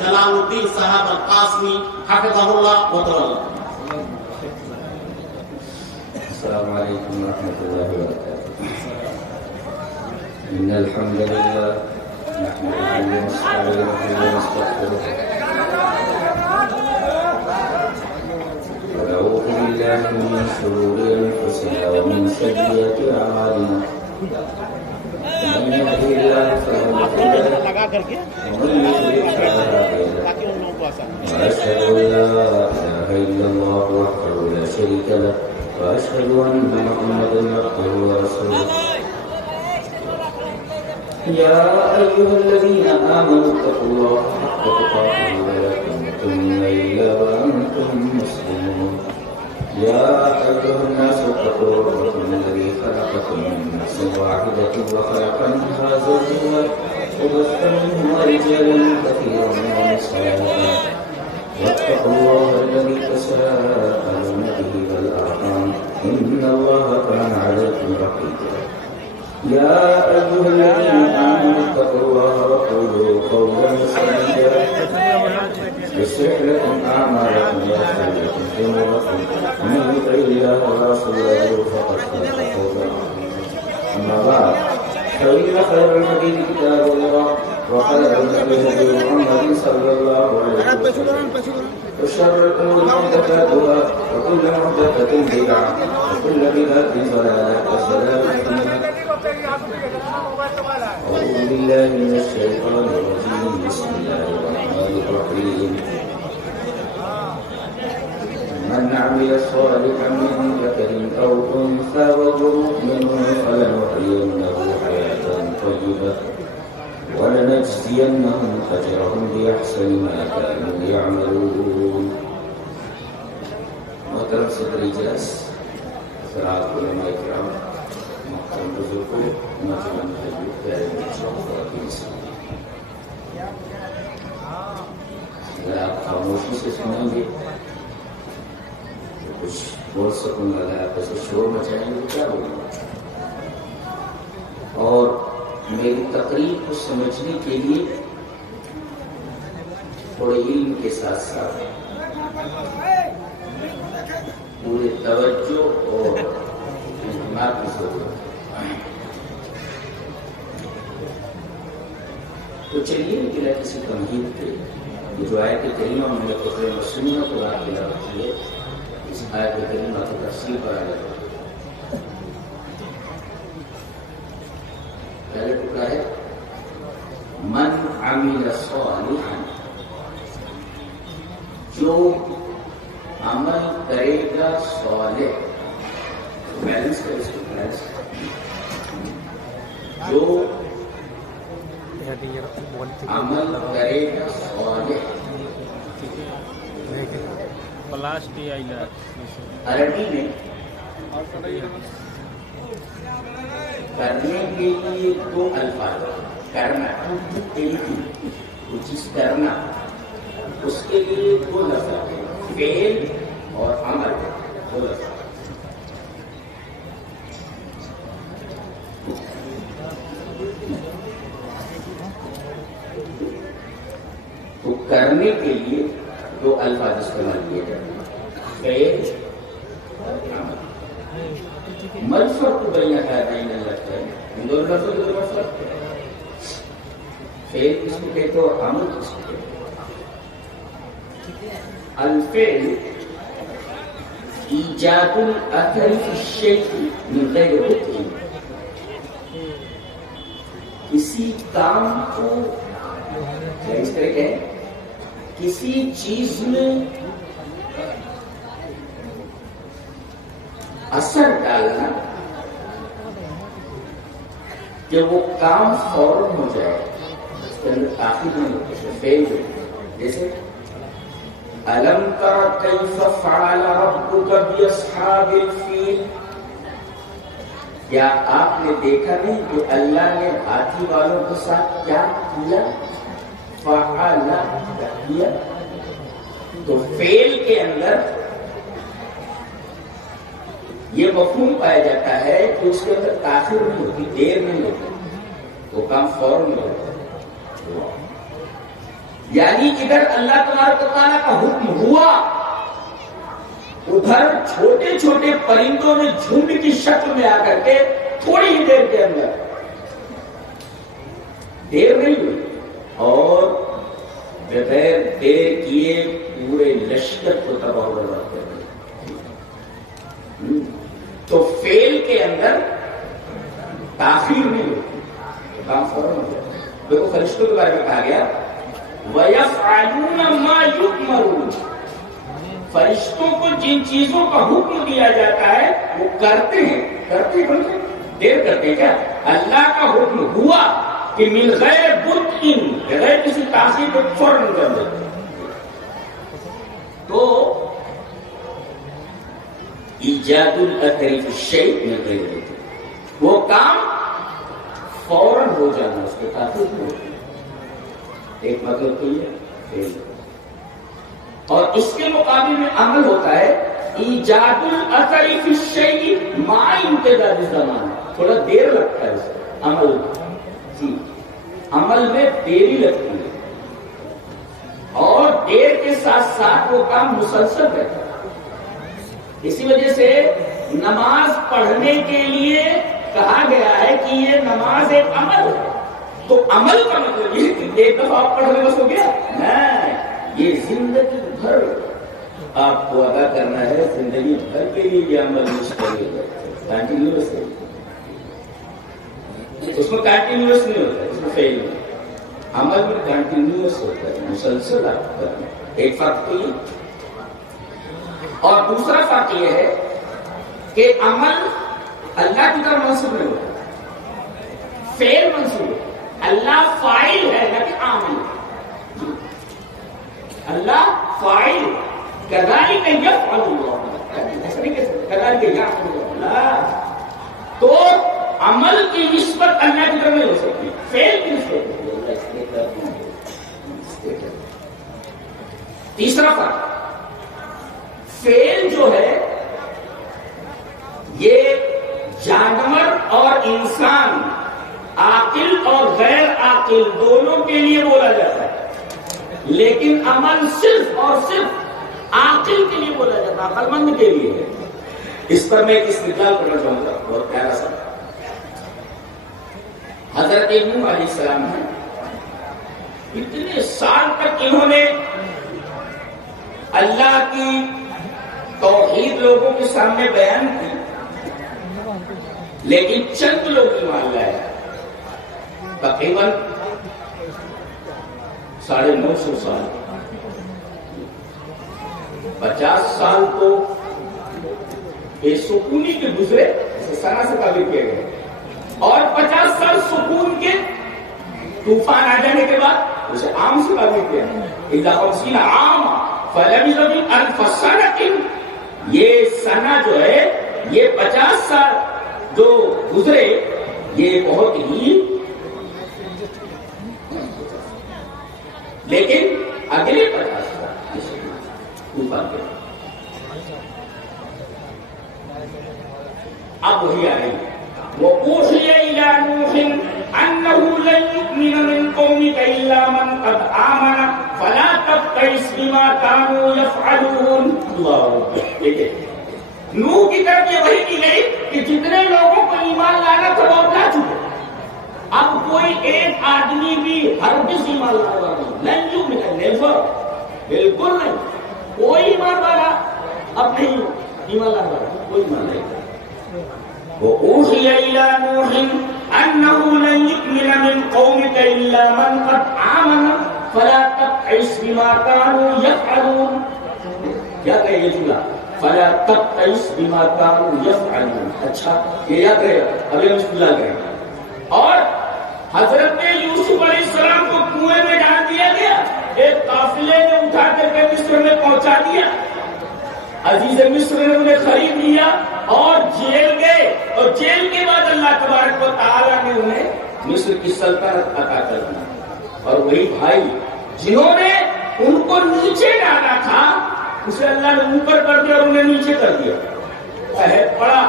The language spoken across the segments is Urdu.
জালালউদ্দিন সাহাব আল কাসমি হাফিজাহুল্লাহ ওয়া তাআলা। السلام عليكم ورحمة الله وبركاته. إن الحمد لله نحمده ونستعينه ونستغفره ونعوذ بالله من شرور أنفسنا ومن سيئات أعمالنا. من يهده الله فلا مضل له ومن يضلل فلا هادي له. وأشهد أن لا إله إلا الله وحده لا شريك له وأشهد أن محمدا عبده ورسوله. يا أيها الذين آمنوا اتقوا الله حق تقاته ولا تموتن إلا وأنتم مسلمون. يا أيها الناس اتقوا ربكم الذي خلقكم من نفس واحدة وخلق منها زوجها وبث منهما رجالا كثيرا ونساء واتقوا الله الذي تساءلون به والأرحام إن الله كان عليكم رقيبا. يا أيها الذين آمنوا اتقوا الله وقولوا قولا سديدا يصلح لكم أعمالكم ويغفر لكم ذنوبكم ومن يطع الله ورسوله فقد فاز فوزا عظيما. أما بعد فإن خير الحديث كتاب الله وخير الهدي هدي محمد صلى الله عليه وسلم وشر الأمور محدثاتها وكل محدثة بدعة وكل بدعة ضلالة والسلام عليكم. أعوذ بالله من الشيطان الرجيم. بسم الله الرحمن الرحيم. من عمل صالحا من ذكر أو أنثى وهو مؤمن فلنحيينه حياة طيبة ولنجزينهم أجرهم بأحسن ما كانوا يعملون. محترم صدر اجلاس، حضرات علماء کرام، محترم بزرگوں، نوجوان بھائیوں، پیارے بچوں، خواتین سب، اگر آپ خاموشی سے سنیں گے تو کچھ بول سکوں گا، اگر آپ ایسے شور مچائیں گے تو کیا بولیں گے؟ اور میری تقریر کو سمجھنے کے لیے تھوڑے علم کے ساتھ ساتھ پورے توجہ اور اہتمام کی ضرورت ہے. تو چلیے بلا کسی تمہید کے یہ جو آیت کریمہ میں نے قرآن و سنت کو آپ دلا رکھی ہے، اس آیت کریمہ کی تفسیر پر آیا ہے. پہلے ٹکڑا ہے من عمل صالحا، جو عمل کرے گا صالح، بیلنس کر اس کو، بیلنس جو عمل کرے گا صالح. عربی میں کرنے کے لیے دو الفاظ، کرنا، کوئی چیز کرنا، اس کے لیے دو لفظ ہیں، فعل اور عمل، دو لفظ. تو کرنے کے لیے دو الفاظ استعمال کیے جاتے ہیں، فعل اور عمل. ما الفرق بين هذين اللفظين؟ ان دونوں لفظوں کے درمیان فرق ہے. فعل کس کو کہتے ہیں اور عمل کس کو کہتے ہیں؟ الفعل ایجاد الاثر فی الشیء من غیر رتع، کسی کام کو اس طرح کہ کسی چیز میں اثر ڈالنا کہ وہ کام فوراً ہو جائے، اس کے اندر آخر میں فعل جیسے أَلَمْ تَرَ كَيْفَ فَعَلَ رَبُّكَ بِأَصْحَابِ الْفِيلِ، کیا آپ نے دیکھا نہیں کہ اللہ نے ہاتھی والوں کے ساتھ کیا کیا؟ فَعَلَ کیا. تو فعل کے اندر یہ مفہوم پایا جاتا ہے کہ اس کے اندر تاخیر نہیں ہوتی، دیر نہیں ہوتی، وہ کام فوراً ہوتا ہے. یعنی ادھر اللہ تبارک و تعالیٰ کا حکم ہوا، ادھر چھوٹے چھوٹے پرندوں نے جھنڈ کی شکل میں آ کر کے تھوڑی ہی دیر کے اندر، دیر نہیں ہوئی، اور بغیر دیر کیے پورے لشکر کو تباہ و برباد کر دیا۔ تو فعل کے اندر تاخیر نہیں ہوتی، کام فوراً ہو جاتا۔ دیکھو فرشتوں کے بارے میں کہا گیا وَيَفْعَلُونَ مَا يُؤْمَرُونَ، فرشتوں کو جن چیزوں کا حکم دیا جاتا ہے وہ کرتے ہیں، بلکہ دیر کرتے ہیں۔ کیا اللہ کا حکم ہوا کہ من غیر بطء، بغیر کسی تاخیر کو فوراً کر دیتے، تو ایجاد الاثر فی الشیء من غیر بطء، وہ کام فوراً ہو جانا، اس کے تاخیر نہیں ہوتی۔ ایک مطلب تو یہ، اور اس کے مقابل میں عمل ہوتا ہے ایجاد الاثر فی الشیء مع امتداد الزمان، تھوڑا دیر لگتا ہے اس عمل، جی عمل میں دیری لگتی ہے، اور دیر کے ساتھ ساتھ وہ کام مسلسل رہتا ہے۔ اسی وجہ سے نماز پڑھنے کے لیے کہا گیا ہے کہ یہ نماز ایک عمل ہے۔ تو عمل کا مطلب یہ کہ ایک دفعہ آپ پڑھنے بس ہو گیا نہیں، یہ زندگی بھر آپ کو ادا کرنا ہے، زندگی بھر کے لیے یہ عمل مشکل ہے، کنٹینیوس ہے، اس میں کنٹینیوس نہیں ہوتا ہے، اس میں فیل نہیں، عمل میں کنٹینیوس ہوتا ہے، مسلسل آپ کرنا۔ ایک فرق تو یہ، اور دوسرا فرق یہ ہے کہ عمل اللہ کی طرف منسوب نہیں ہوتا، فعل منسوب ہے، اللہ فاعل ہے نہ کہ عامل، اللہ فاعل، کذالک یفعل اللہ، ایسا نہیں کہہ سکتے کذالک یفعل اللہ، تو عمل کی نسبت اللہ کی طرف نہیں ہو سکتی، فعل کی نسبت۔ تیسرا فرق، فعل جو ہے یہ جانور اور انسان، عاقل اور غیر عاقل دونوں کے لیے بولا جاتا ہے، لیکن عمل صرف اور صرف عاقل کے لیے بولا جاتا ہے، عقل مند کے لیے ہے۔ اس پر میں ایک استدلال کرنا چاہوں گا، بہت پیارا سا۔ حضرت نوح علیہ السلام ہیں، اتنے سال تک انہوں نے اللہ کی توحید لوگوں کے سامنے بیان کی، لیکن چند لوگ ایمان لائے، تقریباً 950 سال، 50 سال تو بے سکونی کے گزرے، سنا سے تعبیر کیے گئے، اور 50 سال سکون کے، طوفان آ جانے کے بعد اسے عام سے تعبیر کیا اذا 50 عام فلبث الف سنۃ، یہ سنا جو ہے یہ 50 سال جو گزرے یہ بہت ہی، لیکن اگلے 50 سال طوفان کے اب وہی آ رہی وَأُوحِيَ إِلَى نُوحٍ أَنَّهُ لَن يُؤْمِنَ مِن قَوْمِكَ إِلَّا مَنْ قَدْ آمَنَ فَلَا تَبْتَئِسْ بِمَا كَانُوا يَفْعَلُونَ۔ اللہ اکبر، نوح کی طرف یہ وحی کی گئی کہ جتنے لوگوں کو ایمان لانا تھا وہ اب لا چکے، اب کوئی ایک آدمی بھی ہرگز ایمان لانے والا نہیں، لن یؤمن، نیور، بالکل نہیں، کوئی ایمان والا اب نہیں، ایمان لانے والا کوئی ایمان نہیں۔ وَأُوحِيَ إِلَى نُوحٍ أَنَّهُ لَن يُؤْمِنَ مِن قَوْمِكَ إِلَّا مَنْ قَدْ آمَنَ فَلَا تَبْتَئِسْ بِمَا كَانُوا يَفْعَلُونَ۔ کیا کہے یہ جملہ؟ فَلَا تَبْتَئِسْ بِمَا كَانُوا يَفْعَلُونَ۔ اچھا یہ یاد رہے گا، ابھی ہم استدلال کریں گے۔ اور حضرت یوسف علیہ السلام کو کنویں میں ڈال دیا گیا، ایک قافلے نے اٹھا کر کے مصر میں پہنچا دیا، عزیز مصر نے انہیں خرید لیا اور جیل گئے، اور جیل کے بعد اللہ تبارک و تعالیٰ نے انہیں مصر کی سلطنت عطا کر دی، اور وہی بھائی جنہوں نے ان کو نیچے ڈالا تھا اسے اللہ نے اوپر کر دیا اور انہیں نیچے کر دیا، عہد پڑا،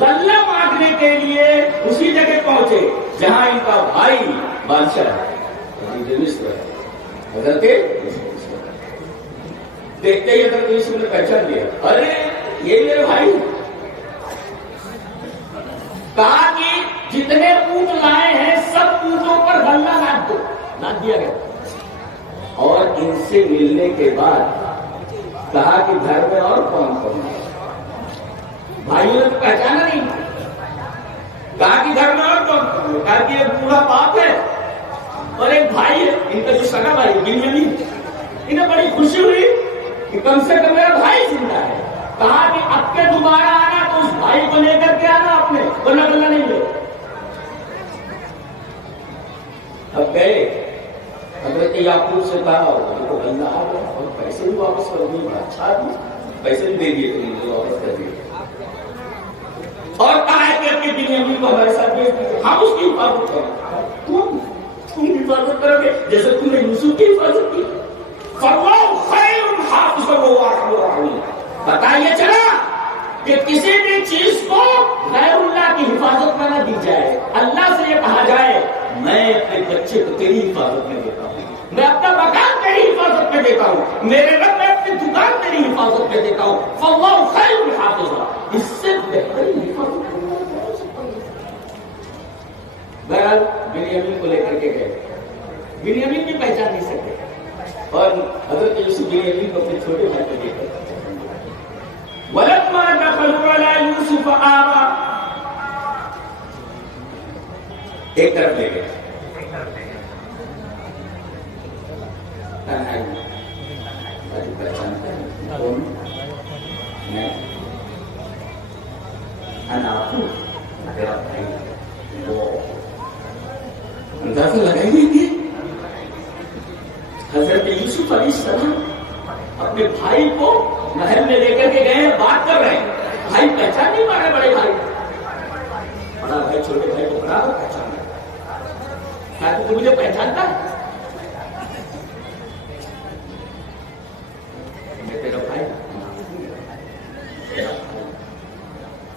غلہ مانگنے کے لیے اسی جگہ پہنچے جہاں ان کا بھائی بادشاہ ہے، عزیز مصر ہے۔ حضرت دیکھتے ہی حضرت یوسف نے پہچان لیا، ارے یہ میرے بھائی. کہا کہ جتنے اونٹ لائے ہیں سب اونٹوں پر غلہ لاد دو. لاد دیا گیا. اور ان سے ملنے کے بعد کہا کہ گھر میں اور کون کون ہے؟ بھائیوں نے تو پہچانا نہیں. کہا کہ گھر میں اور کون کون ہے؟ کہا کہ ایک بوڑھا باپ ہے اور ایک بھائی ہے، ان کا جو سگا بھائی بنیامین. انہیں بڑی خوشی ہوئی کہ کم سے کم میرا بھائی زندہ ہے. کہا کہ اب کے دوبارہ آنا تو اس بھائی کو لے کر کے آنا اپنے، ورنہ غلہ نہیں لے. اب گئے حضرت یعقوب سے کہا دیکھو غلہ آ گیا اور پیسے بھی واپس کر دیے. بڑا اچھا آدمی، پیسے بھی دے دیے تو واپس کر دیے. اور کہا ہے کہ اپنی بنیامین کو ہمارے ساتھ بھیج دیجیے، ہم اس کی حفاظت کریں. تم حفاظت کرو گے جیسے تم نے یوسف کی حفاظت کی. فَاللَّهُ خَيْرٌ حَافِظًا وَهُوَ أَرْحَمُ الرَّاحِمِينَ. پتہ یہ چلا کہ کسی بھی چیز کو غیر اللہ کی حفاظت میں نہ دی جائے. اللہ سے یہ کہا جائے میں اپنے بچے کو تیری حفاظت میں دیتا ہوں، میں اپنا مکان تیری حفاظت میں دیتا ہوں، میرے رب میں اپنی دکان تیری حفاظت میں دیتا ہوں. فَاللَّهُ خَيْرٌ حَافِظًا. اس سے بہترین حفاظت بہرحال بنیامین کو لے کر کے گئے. بنیامین بھی پہچان نہیں سکتے اور حضرت یوسف بنیامین کو اپنے چھوٹے بھائی کو دے کر وَلَمَّا دَخَلُوا عَلَىٰ يُوسُفَ آوَىٰ. ایک طرف لے گئے تنہائی پہچانتا ہے کون میں تیرا بھائی. وہ اندازہ لگائیے کہ حضرت یوسف علیہ السلام اپنے بھائی کو محل میں لے کر کے گئے ہیں، بات کر رہے ہیں. بھائی پہچان نہیں پا رہے بڑے بھائی. بڑا بھائی چھوٹے بھائی کو برابر پہچان رہا ہے. کیا تو مجھے پہچانتا ہے؟ میں تیرا بھائی.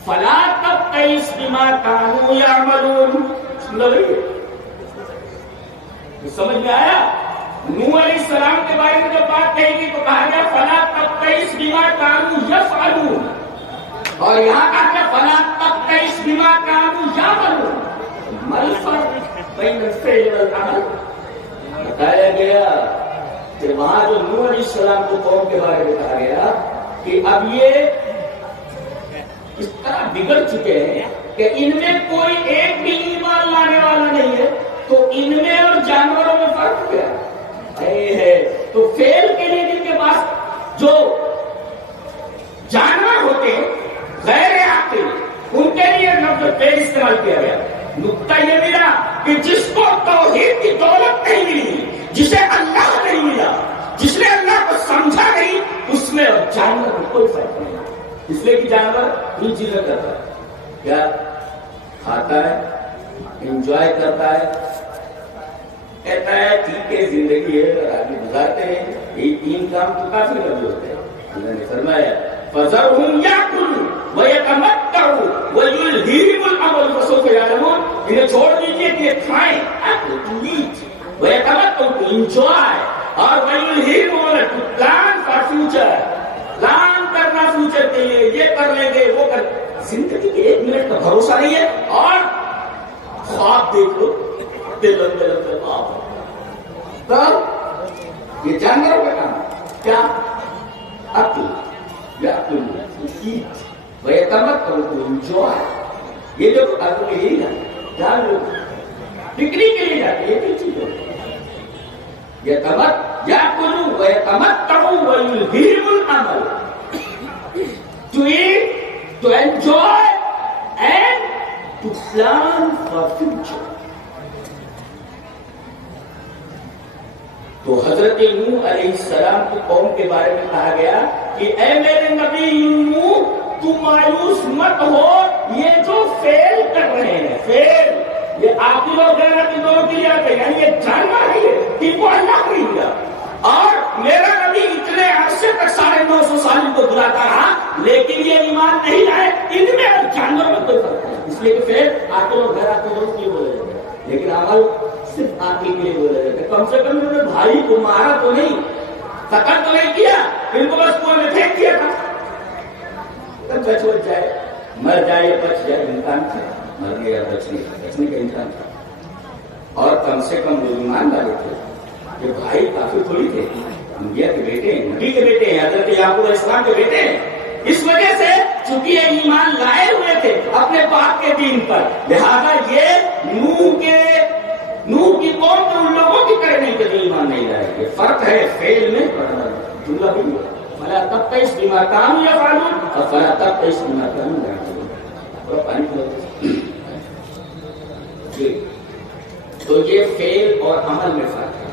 فلا تبتئس بما كانوا يعملون. سمجھ میں آیا؟ نوح علیہ السلام کے بارے میں جب بات کہی گئی تو کہا گیا فلا تبتئس بما كانوا يفعلون، اور یہاں کہا گیا فلا تبتئس بما كانوا يعملون. ما الفرق بین الفعل والعمل؟ بتایا گیا کہ وہاں جو نوح علیہ السلام کو قوم کے بارے میں کہا گیا کہ اب یہ اس طرح بگڑ چکے ہیں کہ ان میں کوئی ایک بھی ایمان لانے والا نہیں ہے، تو ان میں اور جانوروں میں فرق کیا ہے؟ تو فعل کے لیے جن کے پاس جو جانور ہوتے ہیں غیر عاقل، ان کے لیے لفظ فعل استعمال کیا گیا. نقطہ یہ ملا کہ جس کو توحید کی دولت نہیں ملی، جسے اللہ نہیں ملا، جس نے اللہ کو سمجھا نہیں، اس میں اور جانور میں کوئی فرق نہیں. اس لیے کہ جانور ان چیزیں کرتا ہے، کیا کھاتا ہے، انجوائے کرتا ہے، کہتا ہے ٹھیک ہے زندگی ہے اور آگے گزارتے ہیں. یہ تین کام تو کافی لمبے ہوتے ہیں. اللہ نے فرمایا فَذَرْهُمْ يَأْكُلُوا وَيَتَمَتَّعُوا وَيُلْهِهِمُ الْأَمَلُ فَسَوْفَ يَعْلَمُونَ. انہیں چھوڑ دیجیے کہ یہ کھائیں، to eat, وَيَتَمَتَّعُوا to enjoy, اور وَيُلْهِهِمُ to plan for future. Plan کرنا فیوچر کے لیے، یہ کر لیں گے وہ کر. زندگی کے ایک منٹ کا بھروسہ نہیں ہے اور خواب دیکھ لو لمبے لمبے خواب. تب یہ جانوروں کا کام کیا؟ عقل یا عقل ایٹ ویتمتع تو انجوائے. یہ جو عقل یہی ہے، جان لو پکنک کے لیے جاتے، یہ کیا چیز ہے؟ یأکلوا ویتمتعوا ویلہہم العمل. To eat, to enjoy and to plan for future. تو حضرت نوح علیہ السلام کی قوم کے بارے میں کہا گیا کہ اے میرے نبی نوح، تم مایوس مت ہو. یہ جو فیل کر رہے ہیں، فیل یہ عاقل اور غیر عاقل دونوں کے لیے آتے ہیں، یعنی یہ جانور ہے کہ وہ اللہ کو ہی ملا. اور میرا نبی اتنے عرصے تک 950 سال کو بلاتا رہا لیکن یہ ایمان نہیں لائے. ان میں اور جانوروں میں کوئی فرق نہیں. اس لیے کہ فیل عاقل اور غیر عاقل دونوں کے لیے بولے جاتے ہیں، لیکن عمل صرف عقل کے لیے بولا جاتا ہے. کم سے کم انہوں نے بھائی کو مارا تو نہیں, قتل تو نہیں کیا, ان کو بس کنویں میں پھینک دیا تھا. بچ جائے, مر جائے یا بچ جائے, امکان تھا. مر گیا بچنے کا امکان تھا. اور کم سے کم وہ ایمان والے تھے کہ بھائی کافر تھوڑی تھے, انبیاء کے بیٹے ہیں, نبی کے بیٹے ہیں, حضرت یعقوب علیہ السلام کے بیٹے ہیں. اس وجہ سے چونکہ یہ ایمان لائے ہوئے تھے اپنے باپ کے دین پر, لہذا یہ نوح کی قوم کے ان لوگوں کی طرح نہیں کہ جو ایمان نہیں لائے. یہ فرق ہے فعل میں. جملہ بھی ہوا فلا تبتئس بما كانوا يفعلون فلا تبتئس بما كانوا يعملون. اور پانی پلاتے تو یہ فعل اور عمل میں فرق ہے.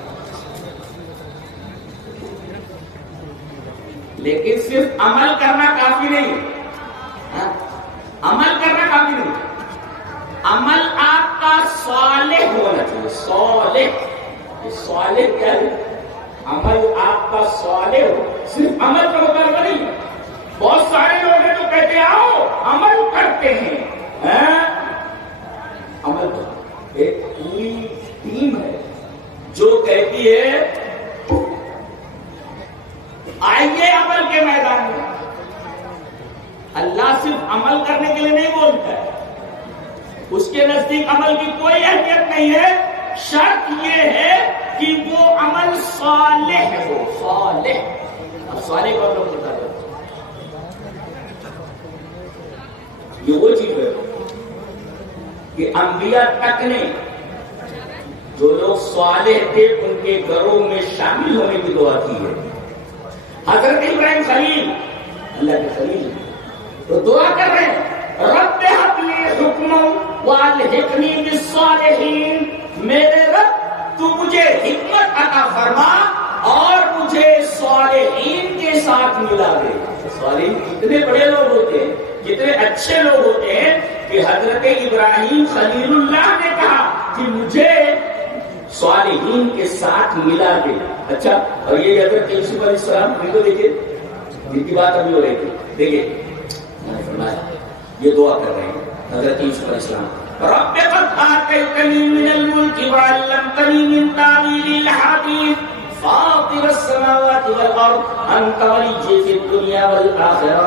لیکن صرف عمل کرنا کافی نہیں ہے. عمل کرنا کافی نہیں ہے. عمل آپ کا صالح ہونا چاہیے. صالح کیا ہے؟ عمل آپ کا صالح ہو. صرف عمل کا مطلب نہیں. بہت سارے لوگ ہیں جو کہتے ہیں آؤ عمل کرتے ہیں. عمل ایک پوری ٹیم ہے جو کہتی ہے آئیے عمل کے میدان میں. اللہ صرف عمل کرنے کے لیے نہیں بولتا ہے, اس کے نزدیک عمل کی کوئی اہمیت نہیں ہے. شرط یہ ہے کہ وہ عمل صالح ہو. صالح, اب صالح کو لوگ بتا دیں یہ وہ چیز ہے کہ انبیاء تک نے جو لوگ صالح تھے ان کے گھروں میں شامل ہونے کی دعا کی ہے. حضرت ابراہیم خلیل اللہ کے خلیل تو دعا کر رہے ہیں رب ہب لی حکما والحقنی بالصالحین. میرے رب تو مجھے حکمت عطا فرما اور مجھے صالحین کے ساتھ ملا دے. صالحین کتنے بڑے لوگ ہوتے ہیں, کتنے اچھے لوگ ہوتے ہیں کہ حضرت ابراہیم خلیل اللہ نے کہا کہ مجھے صالحین کے ساتھ ملا دے. اچھا, اور یہ حضرت یوسف علیہ السلام ان کو دیکھیے, ان کی بات ابھی ہو رہی تھی. دیکھیے میں نے فرمایا یہ دعا کر رہے ہیں حضرت یوسف علیہ السلام رب قد آتیتنی من الملک وعلمتنی من تاویل الحدیث فاطر السماوات والارض انت ولی فی الدنیا والآخرہ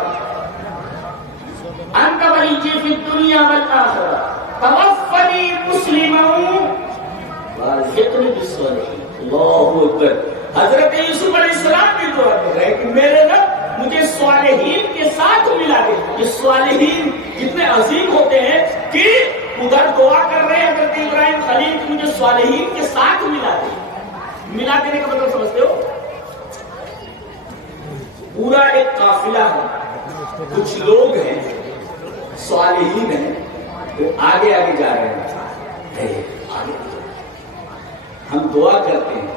انت ولی فی الدنیا والآخرہ توفنی مسلما والحقنی بالصالحین. اللہ اکبر. حضرت یوسف علیہ السلام بھی دعا کر رہے ہیں کہ میرے رب مجھے صالحین کے ساتھ ملا دے. یہ صالحین کتنے عظیم ہوتے ہیں کہ ادھر دعا کر رہے ہیں حضرت ابراہیم خلیل کہ مجھے صالحین کے ساتھ ملا دے. ملا دینے کا مطلب سمجھتے ہو؟ پورا ایک قافلہ ہے, کچھ لوگ ہیں صالحین ہیں وہ آگے آگے جا رہے ہیں. ہم دعا کرتے ہیں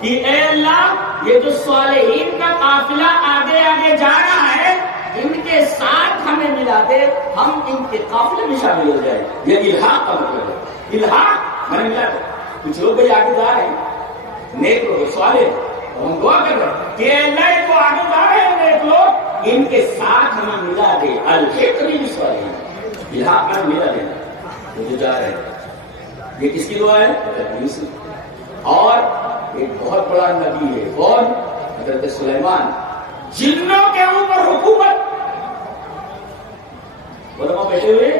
کہ اے اللہ یہ جو صالحین کا قافلہ آگے آگے جا رہا ہے ان کے ساتھ ہمیں ملا دے, ہم ان کے قافلے میں شامل ہو جائیں. یہ الحاق کا مطلب ہے. الحاق میں ملا دے. کچھ لوگ بھی آگے جا رہے ہیں نیک لوگ صالح, اور ہم دعا کر رہے ہیں کہ اللہ کو آگے جا رہے ہیں نیک لوگ ان کے ساتھ ہمیں ملا دے. الحقنی بالصالحین, الحاق میں ملا دینا وہ جو جا رہے ہیں. یہ کس کی دعا ہے؟ اور ایک بہت بڑا نبی ہے کون؟ حضرت سلیمان. جنوں کے اوپر حکومت. علماء بیٹھے ہوئے.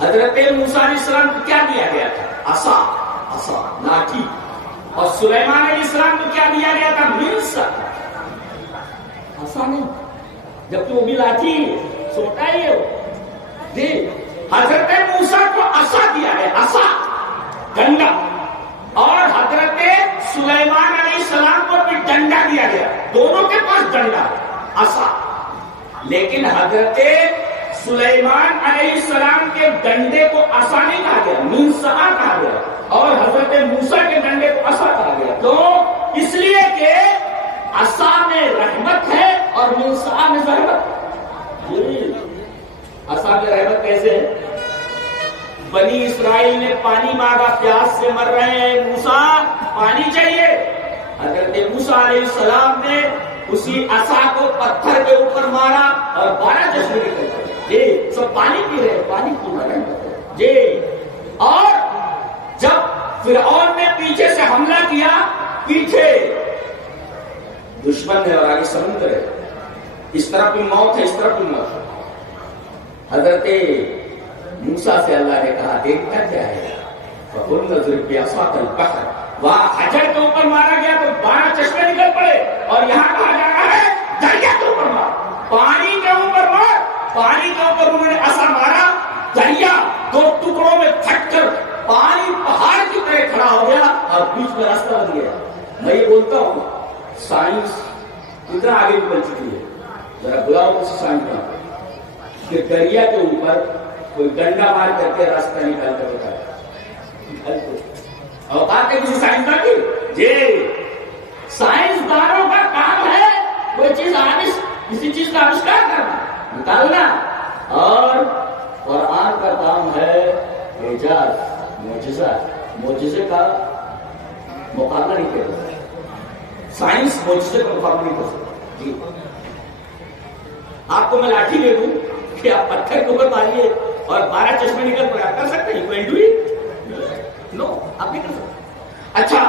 حضرت موسیٰ علیہ السلام کو کیا دیا گیا تھا؟ عصا لاٹھی. اور سلیمان علیہ السلام کو کیا دیا گیا تھا؟ منصب. عصا نہیں, جبکہ وہ بھی لاٹھی چھوٹا ہی ہے. حضرت موسیٰ کو عصا دیا گیا, عصا ڈنڈا, اور حضرت سلیمان علیہ السلام کو بھی ڈنڈا دیا گیا. دونوں کے پاس ڈنڈا عصا. لیکن حضرت سلیمان علیہ السلام کے ڈنڈے کو عصا نہیں کہا گیا, منصا کہا گیا, اور حضرت موسیٰ کے ڈنڈے کو عصا کہا گیا. تو اس لیے کہ عصا میں رحمت ہے اور منصا میں ضرورت. عصا میں رحمت کیسے ہے؟ بنی اسرائیل نے پانی مانگا, پیاس سے مر رہے ہیں, موسیٰ پانی چاہیے. حضرت موسیٰ علیہ السلام نے اسی عصا کو پتھر کے اوپر مارا اور 12 چشمے نکل گئے. جی سب پانی پی رہے, پانی پی رہے جی. اور جب فرعون نے پیچھے سے حملہ کیا، پیچھے دشمن ہے اور آگے سمندر ہے، اس طرف بھی موت ہے، اس طرف بھی موت ہے۔ حضرت موسیٰ سے اللہ نے کہا دیکھتا کیا ہے؟ فَقُلْ نَضْرِبْ بِعَصَاكَ الْبَحْرَ، وہاں حجر کے اوپر مارا گیا تو 12 چشمے نکل پڑے، اور یہاں کہا جا رہا ہے دریا کے اوپر مار، پانی کے اوپر مار۔ پانی کے اوپر انہوں نے عصا مارا، دریا 2 ٹکڑوں میں پھٹ کر پانی پہاڑ کی طرح کھڑا ہو گیا اور بیچ میں راستہ بن گیا۔ میں یہ بولتا ہوں سائنس کتنا آگے بڑھ چکی ہے، ذرا بلاؤ کسی سائنس کا کہ دریا کے اوپر کوئی ڈنڈا مار کر کے راستہ نکال کر بتایا، اوقات ہے کسی سائنسدان کی؟ جی، سائنسدانوں کا کام ہے کوئی چیز کسی چیز کا آوشکار کرنا، نکالنا، اور قرآن کا کام ہے اعجاز، معجزہ۔ معجزے کا مقابلہ نہیں کر سکتا، سائنس معجزے کا مقابلہ نہیں کر سکتا۔ جی، آپ کو میں لاٹھی دے دوں کہ آپ پتھر کے اوپر ماریے اور 12 چشمے نکل پڑے، آپ کر سکتے ہیں؟ نو، آپ نہیں کر سکتے۔ اچھا،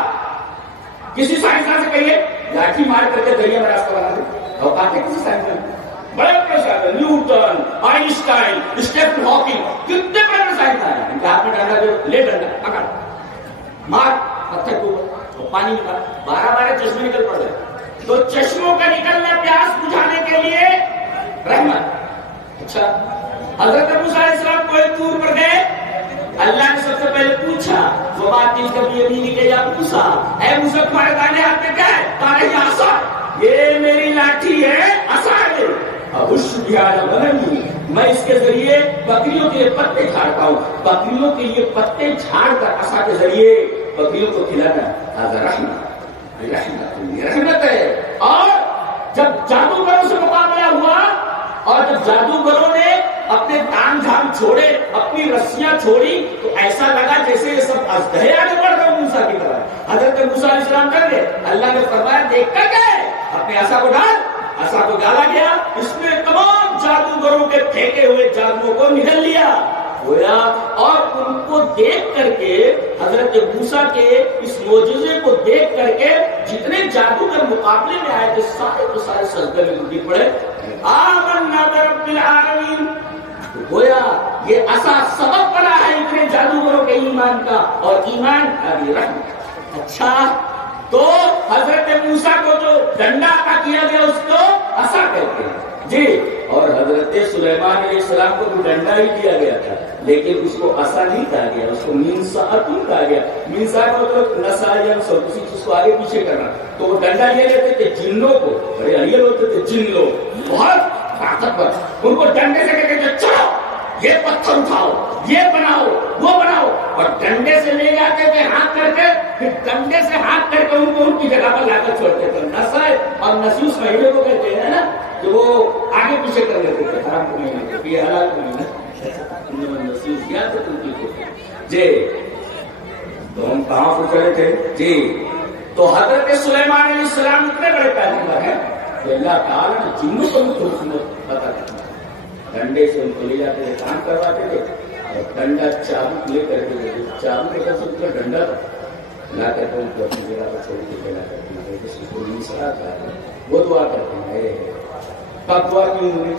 کسی سائنسدان سے کہیے لاٹھی مار کر کے دریا میں راستہ بنا دے، اوقات ہے کسی سائنسدان؟ بڑے بڑے سائنسدان، نیوٹن، آئنسٹائن، اسٹیفن ہاکنگ، کتنے بڑے سائنسدان ہیں، ان کے ہاتھ میں ڈنڈا دے، لے ڈنڈا پکڑ، مار پتھر کے اوپر، پانی نکال، 12 چشمے نکل پڑ گئے۔ تو چشموں کا نکلنا پیاس بجھانے کے لیے رحمت۔ اچھا، حضرت موسیٰ علیہ السلام کوئی طور پر گئے، اللہ نے سب سے پہلے پوچھا وہ بات دل کبھی ابھی نہیں کہ یا موسیٰ، اے موسیٰ تمہارے دائیں ہاتھ میں کیا ہے؟ کہا یہ عصا، یہ میری لاٹھی ہے، عصا ہے، احش بہا غنمی، میں اس کے ذریعے بکریوں کے لیے پتے جھاڑتا ہوں، بکریوں کے لیے پتے جھاڑ کر عصا کے ذریعے بکریوں کو کھلانا، هذا رحمت ہے۔ اور جب جادوگروں سے مقابلہ ہوا اور جب جادوگروں نے اپنے تان جھام چھوڑے، اپنی رسیاں چھوڑی، تو ایسا لگا جیسے یہ سب اژدہے آگے بڑھ رہے موسیٰ کی طرح۔ حضرت موسیٰ علیہ السلام کر گئے، اللہ نے فرمایا دیکھ کر گئے، اپنے عصا کو ڈال، عصا کو ڈالا گیا، اس نے تمام جادوگروں کے پھینکے ہوئے جادوؤں کو نگل لیا گویا، اور ان کو دیکھ کر کے حضرت موسیٰ کے اس معجزے کو دیکھ کر کے جتنے جادوگر مقابلے میں آئے تھے سارے تو سارے سجدے میں گر پڑے، آمنا برب العالمین۔ گویا یہ عصا سبب بنا ہے اتنے جادوگروں کے ایمان کا، اور ایمان کا بھی رحمت۔ اچھا، تو حضرت موسیٰ کو جو ڈنڈا عطا کیا گیا اس کو عصا کہتے ہیں جی، اور حضرت سلیمان علیہ السلام کو بھی ڈنڈا ہی دیا گیا تھا، لیکن اس کو عصا نہیں کہا گیا، اس کو منصاتن کہا گیا۔ منصا کا مطلب نسائن سو، کسی چیز کو آگے پیچھے کرنا، تو وہ ڈنڈا لے لیتے تھے جنوں کو، بڑے اہلیت ہوتے تھے جن لوگ، بہت طاقتور، ان کو ڈنڈے سے کہتے تھے چلو یہ پتھر اٹھاؤ، یہ بناؤ، وہ بناؤ، اور ڈنڈے سے لے جاتے تھے ہاتھ کر کے، پھر ڈنڈے سے ہاتھ کر کے ان کو ان کی جگہ پر لا کر چھوڑتے تھے۔ نسا اور نسیوس مہینے کو کہتے ہیں نا، کہ وہ آگے پیچھے کر لیتے تھے، حرام کو مہینے، یہ حلال کو مہینے، نسیوس یاد ہے تم کی جی۔ تو ہم کہاں کو چلے تھے جی؟ تو حضرت سلیمان علیہ السلام اتنے بڑے پیغمبر ہیں کہ اللہ تعالیٰ نے جنوں کو بھی خوبصورت پتا کرنا، ڈنڈے سے ان کو لے جاتے تھے، کام کرواتے تھے، اور ڈنڈا چابک لے کر کے چابک لے کر سکتے ڈنڈا لا کر کے ان کو اپنی جگہ پر چھوڑ کے چلا کرتے ہیں، جس کو نہیں سرا تھا وہ دعا کرتے ہیں۔ کب دعا کی انہوں نے؟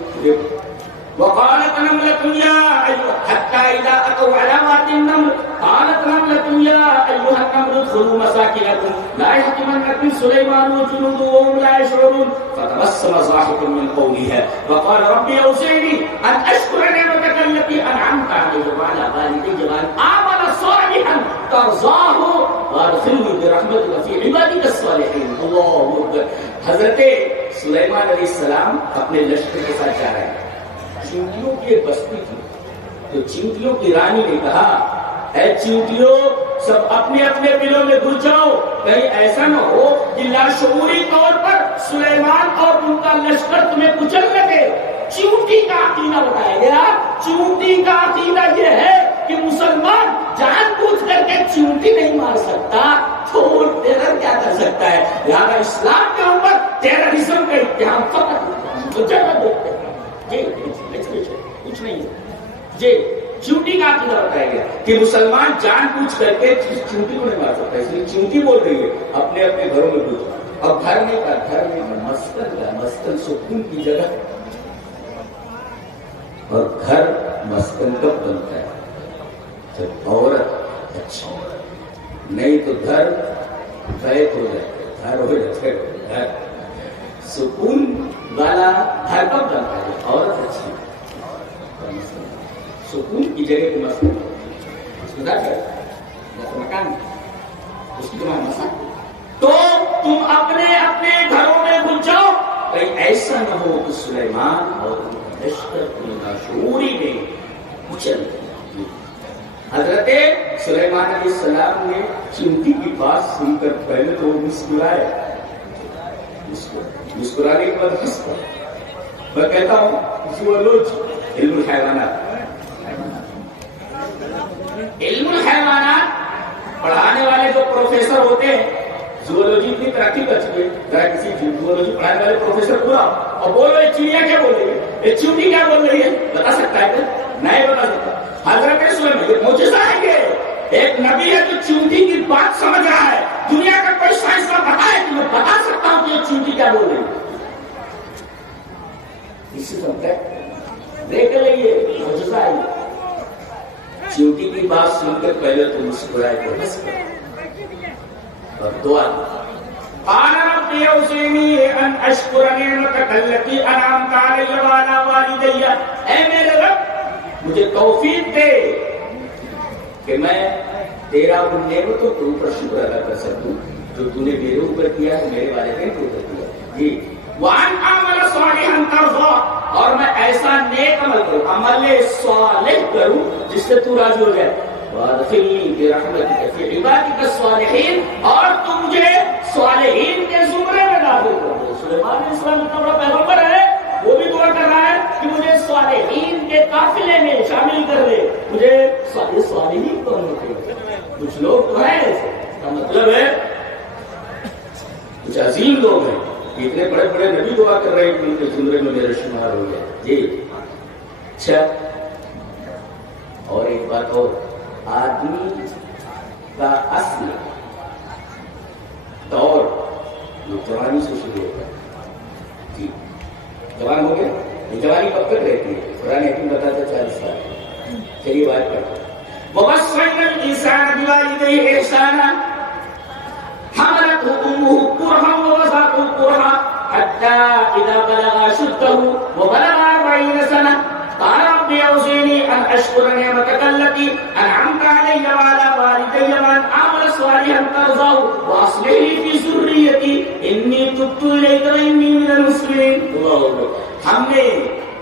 وقالت نملة يا أيها حتى إذا أتوا على واد النمل قالت نملة يا أيها النمل ادخلوا مساكنكم لا يحطمنكم سليمان وجنوده وهم لا يشعرون فتبسم ضاحكا من قولها وقال ربي أوزعني أن أشكر نعمتك التي أنعمت علي وعلى والدي وأن أعمل صالحا ترضاه وأدخلني برحمتك في عبادك الصالحين۔ اللہ اکبر۔ حضرت سلیمان علیہ السلام اپنے لشکر کے ساتھ جا رہے ہیں، چینٹیوں کی ایک بستی تھی، تو چینٹیوں کی رانی نے کہا اے چینٹیوں سب اپنے اپنے بلوں میں گھس جاؤ، کہیں ایسا نہ ہو کہ لاشعوری طور پر سلیمان اور ان کا لشکر تمہیں کچل لگے۔ چیونٹی کا عقیدہ بتایا گیا، چیونٹی کا عقیدہ یہ ہے کہ مسلمان جان بوجھ کر کے چیونٹی نہیں مار سکتا تو وہ ٹیرر کیا کر سکتا ہے، لہٰذا اسلام کے اوپر ٹیررزم کا اتہام فقط تو جگہ دیکھتے ہیں جی، کچھ نہیں ہے جی، چیونٹی کا عقیدہ بتایا گیا۔ کہ مسلمان جان بوجھ کر کے چونٹی کو نہیں مار سکتا، اس لیے چونٹی بول رہی ہے اپنے اپنے گھروں میں گھس۔ اب گھر نہیں کا گھر میں مسکن کا مسکن سکون کی جگہ، اور گھر مسکن کب بنتا ہے جب عورت اچھی، نہیں تو گھر بیت ہو جاتا ہے، گھر ہو جاتا ہے۔ گھر سکون والا گھر کب بنتا ہے جب عورت اچھی، سکون کی جگہ کو مسکن اس کو گھر کہتے مکان، اس کی تمہارا مسکن۔ تو تم اپنے اپنے گھروں میں گھس جاؤ، کہیں ایسا نہ ہو کہ سلیمان اور لشکر کی ناشعوری میں کچل۔ حضرت سلیمان علیہ السلام نے چمٹی کی بات سن کر پہلے تو وہ مسکرائے، مسکرانے کے بعد ہنس پڑے۔ میں کہتا ہوں زوولوجی علم الحیوانات، علم الحیوانات پڑھانے والے جو پروفیسر ہوتے ہیں، زوولوجی اتنی ترقی کر چکی ہے، ذرا کسی زوولوجی پڑھانے والے پروفیسر پورا اور بول رہے چڑیا کیا بول رہی ہے، یہ چونٹی کیا بول رہی ہے، بتا سکتا ہے کیا؟ نہیں بتا سکتا۔ حضرت سلیمان معجزہ ہے کہ ایک نبی ہے جو چونٹی کی بات سمجھ رہا ہے، دنیا کا کوئی سائنسداں بتائے کہ میں بتا سکتا ہوں کہ یہ چونٹی کیا بول رہی ہے، اس سے سمجھتا ہے۔ دیکھ لئیے معجزہ ہے، چونٹی کی بات سن کر پہلے تو مسکرائے تو ہنس پڑے اور دعا قال رب اوزعنی ان اشکر نعمتک التی انعمت علی وعلی والدی، اے میرے رب مجھے توفیق دے کہ میں تیرا ان نعمتوں کے اوپر شکر ادا کر سکوں جو تو نے میرے اوپر کیا ہے، میرے والدین کے اوپر کیا جی، وان اعمل صالحا ترضا، اور میں ایسا نیک عمل کروں، عمل صالح کروں جس سے تو راضی ہو جائے، وادخلنی برحمتک فی عبادک الصالحین، اور تو مجھے صالحین کے زمرے میں داخل کر دے۔ سلیمان علیہ السلام اتنا بڑا پیغمبر ہے، وہ بھی دعا کر رہا ہے کہ مجھے صالحین کے قافلے میں شامل کر دے۔ مجھے صالحین کون ہوتے ہیں؟ کچھ لوگ تو ہیں ایسے، اس کا مطلب ہے کچھ عظیم لوگ ہیں، اتنے بڑے بڑے نبی دعا کر رہے ہیں کہ ان کے زمرے میں میرا شمار ہو گیا جی۔ اچھا، اور ایک بات اور، آدمی کا اصل دور جو جوانی سے شروع ہوتا ہے جی، جوان ہو گئے، یہ جوانی کب تک رہتی ہے؟ قرآن حکیم بتاتا 40 سال۔ چلیے بات کرتے ہیں۔ وَوَصَّيْنَا الْإِنسَانَ بِوَالِدَيْهِ إِحْسَانًا حَمَلَتْهُ أُمُّهُ كُرْهًا وَوَضَعَتْهُ كُرْهًا حَتَّى إِذَا بَلَغَ أَشُدَّهُ وَبَلَغَ 40 سَنَةً قال رب اوزعنی ان اشکر نعمتک التی انعمت علی وعلی والدی وان اعمل صالحا ترضاه واصلح لی فی ذریتی انی تبت الیک وانی من المسلمین۔ اللہ اکبر۔ ہم نے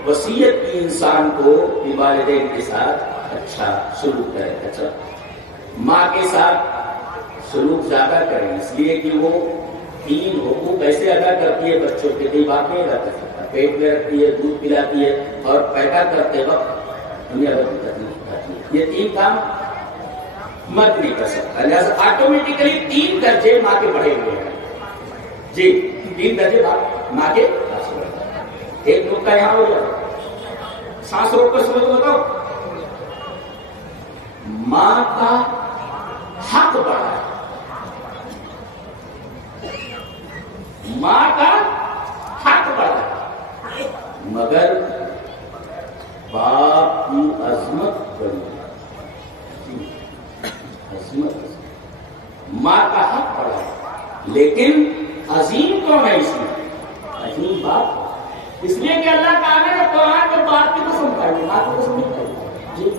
وصیت کی انسان کو والدین کے ساتھ اچھا سلوک کرے، اچھا ماں کے ساتھ سلوک زیادہ کریں، اس لیے کہ وہ 3 حقوق ایسے ادا کرتی ہے بچوں کے، کوئی بات نہیں ادا کر سکتا، پیٹ میں رکھتی ہے، دودھ پلاتی ہے، اور پیدا کرتے وقت دنیا بھر کی تکلیف اٹھاتی ہے۔ یہ 3 کام مرد نہیں کر سکتا، لہٰذا آٹومیٹکلی 3 درجے ماں کے بڑھے ہوئے ہیں جی، 3 درجے ماں کے پاس ہو رہے ہیں۔ ایک نقطہ یہاں ہو جائے، سانس روک کر سمجھ بتاؤ، ماں کا حق بڑھا ہے، ماں کا حق بڑھا ہے، مگر باپ کی عظمت بڑی ہے، عظمت ماں کا حق بڑھا ہے، لیکن عظیم کون ہے اس میں؟ عظیم باپ، اس لیے کہ اللہ تعالیٰ نے قرآن میں باپ کی قسم کھائی، ماں کی قسم نہیں کھائی جی۔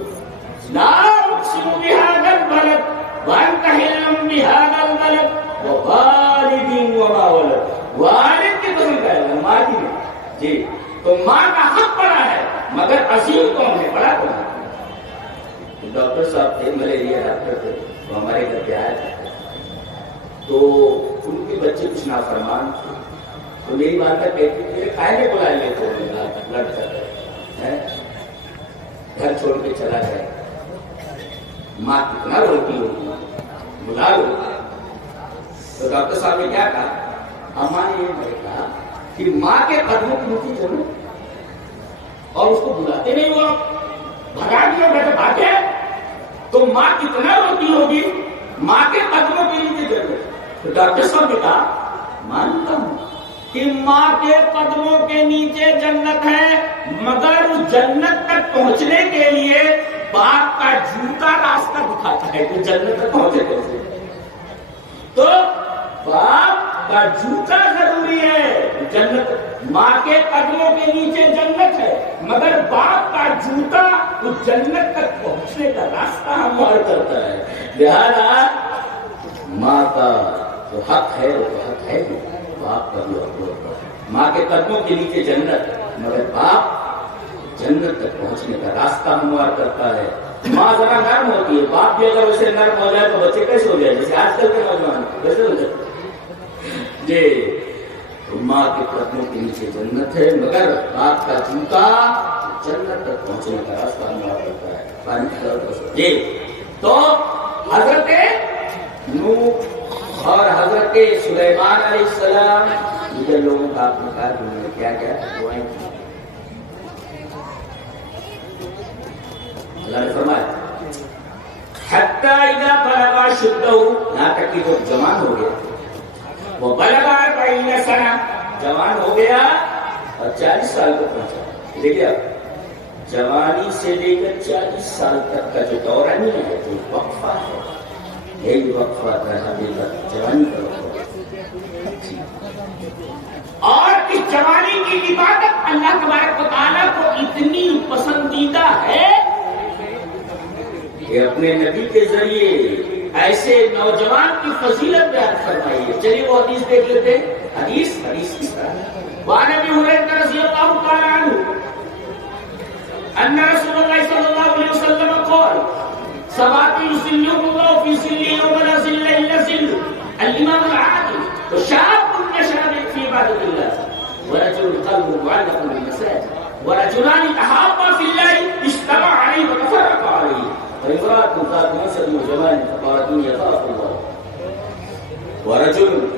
لا اقسم بهذا البلد وانت حل بهذا البلد ووالد وما ولد، والد کی قسم کھائی، ماں کی نہیں جی۔ تو ماں کا حق بڑا ہے، مگر عظیم کون ہے؟ بڑا کون ہے؟ ڈاکٹر صاحب تھے، ملیریا ڈاکٹر تھے، وہ ہمارے گھر پہ آئے تھے، تو ان کے بچے کچھ نافرمان تھے، تو میری ماں کا کہتی میرے کھائے میں بلا لیے تو لڑ کر گھر چھوڑ کے چلا جائے، ماں کتنا روتی ہوگی، بلا لو۔ تو ڈاکٹر صاحب نے کیا کہا، اماں نے یہ کہا کہ ماں کے قدموں کی نیچے چلو اور اس کو بلاتے نہیں ہو، بھگا دیا بیٹے بھاگے، تو تو ماں کتنا روتی ہوگی؟ ماں کے قدموں کے نیچے جنت. تو ڈاکٹر صاحب نے کہا مانتا ہوں کہ ماں کے قدموں کے نیچے جنت ہے، مگر اس جنت تک پہنچنے کے لیے باپ کا جوتا راستہ دکھاتا ہے کہ جنت تک پہنچے کیسے. تو باپ کا جوتا ضروری ہے. جنت ماں کے قدموں کے نیچے جنت ہے، مگر باپ کا جوتا اس جنت تک پہنچنے کا راستہ ہموار کرتا ہے. لہذا ماں کا جو حق ہے وہ حق ہے، باپ کا بھی حق ہے. ماں کے قدموں کے نیچے جنت، مگر باپ جنت تک پہنچنے کا راستہ ہموار کرتا ہے. ماں ذرا نرم ہوتی ہے، باپ بھی اگر ویسے نرم ہو جائے تو بچے کیسے ہو جائے؟ جیسے آج کل کے نوجوان کیسے ہو جائے جی. ماں کے قدموں کے نیچے جنت ہے، مگر باپ کا جوتا جنت تک پہنچنے کا راستہ ہموار کرتا ہے. جی تو حضرت نوح اور حضرت سلیمان علیہ السلام مجھے لوگوں کا آپ نے کہا انہوں نے کیا کیا دعائیں کی. اللہ نے فرمایا حتی اذا بلغ اشدہ، یہاں تک کہ وہ جوان ہو گیا. وہ بلغ 40 سنہ، جوان ہو گیا اور 40 سال کو پہنچا. دیکھیے اب جوانی سے لے کر 40 سال تک کا جو دورہ نہیں ہے، جو وقفہ ہے، یہی وقفہ ہے حقیقت جوانی کا وقفہ. اور اس جوانی کی عبادت اللہ تبارک و تعالیٰ کو اتنی پسندیدہ ہے کہ اپنے نبی کے ذریعے ایسے نوجوان کی فضیلت بیان فرمائی ہے. چلیے وہ حدیث دیکھ لیتے ہیں. حدیث کس طرح ہے؟ وعن ابی ہریرہ رضی اللہ تعالی عنہ ان رسول اللہ صلی اللہ علیہ وسلم قال سبعة يظلهم الله في ظله يوم لا ظل الا ظله الامام العادل وشاب نشأ في عبادة الله ورجل قلبه معلق بالمساجد ورجلان تحابا في الله اجتمعا عليه وتفرقا عليه وامرأة ذات نسب وجمال فقالت إني أخاف الله ورجل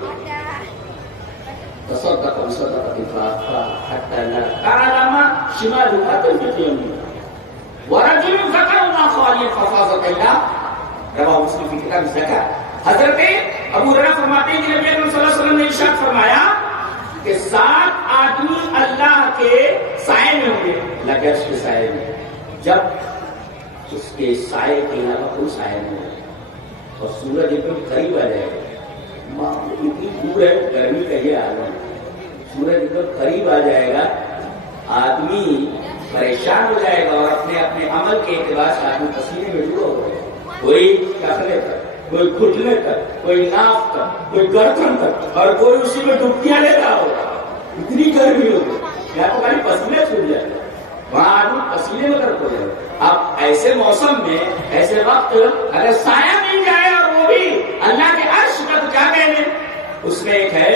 تصدق بصدقة فأخفاها حتى لا تعلم شماله ما تنفق يمينه ورجل ذكر الله خاليا ففاضت عيناه رواه مسلم في کتاب الزکاة. حضرت ابو ہریرہ فرماتے ہیں کہ نبی اکرم صلی اللہ علیہ وسلم نے ارشاد فرمایا کہ 7 آدمی اللہ کے سائے میں ہوں گے، اللہ کے عرش کے سائے میں، جب اس کے سائے کے علاوہ کوئی سائے نہیں ہے اور سورج ایک دم قریب آ جائے گا. اتنی دور ہے گرمی کا یہ حال ہے، سورج ایک دم قریب آ جائے گا، آدمی پریشان ہو جائے گا اور اپنے عمل کے اعتبار سے آدمی پسینے میں ڈوبا ہو جائے گا. کوئی ٹخنے تک، کوئی گھٹنے تک، کوئی ناف تک، کوئی گردن تک، اور کوئی اسی میں ڈبکیاں لے رہا ہوگا. اتنی گرمی ہوگی یا تو خالی پسینے چھوٹ جائے گا، وہاں آدمی پسینے میں گرم ہو جائے گا. اب ایسے موسم میں ایسے وقت اگر سایہ مل جائے اور وہ بھی اللہ کے عرش کا، تو کیا کہنے؟ اس میں ایک ہے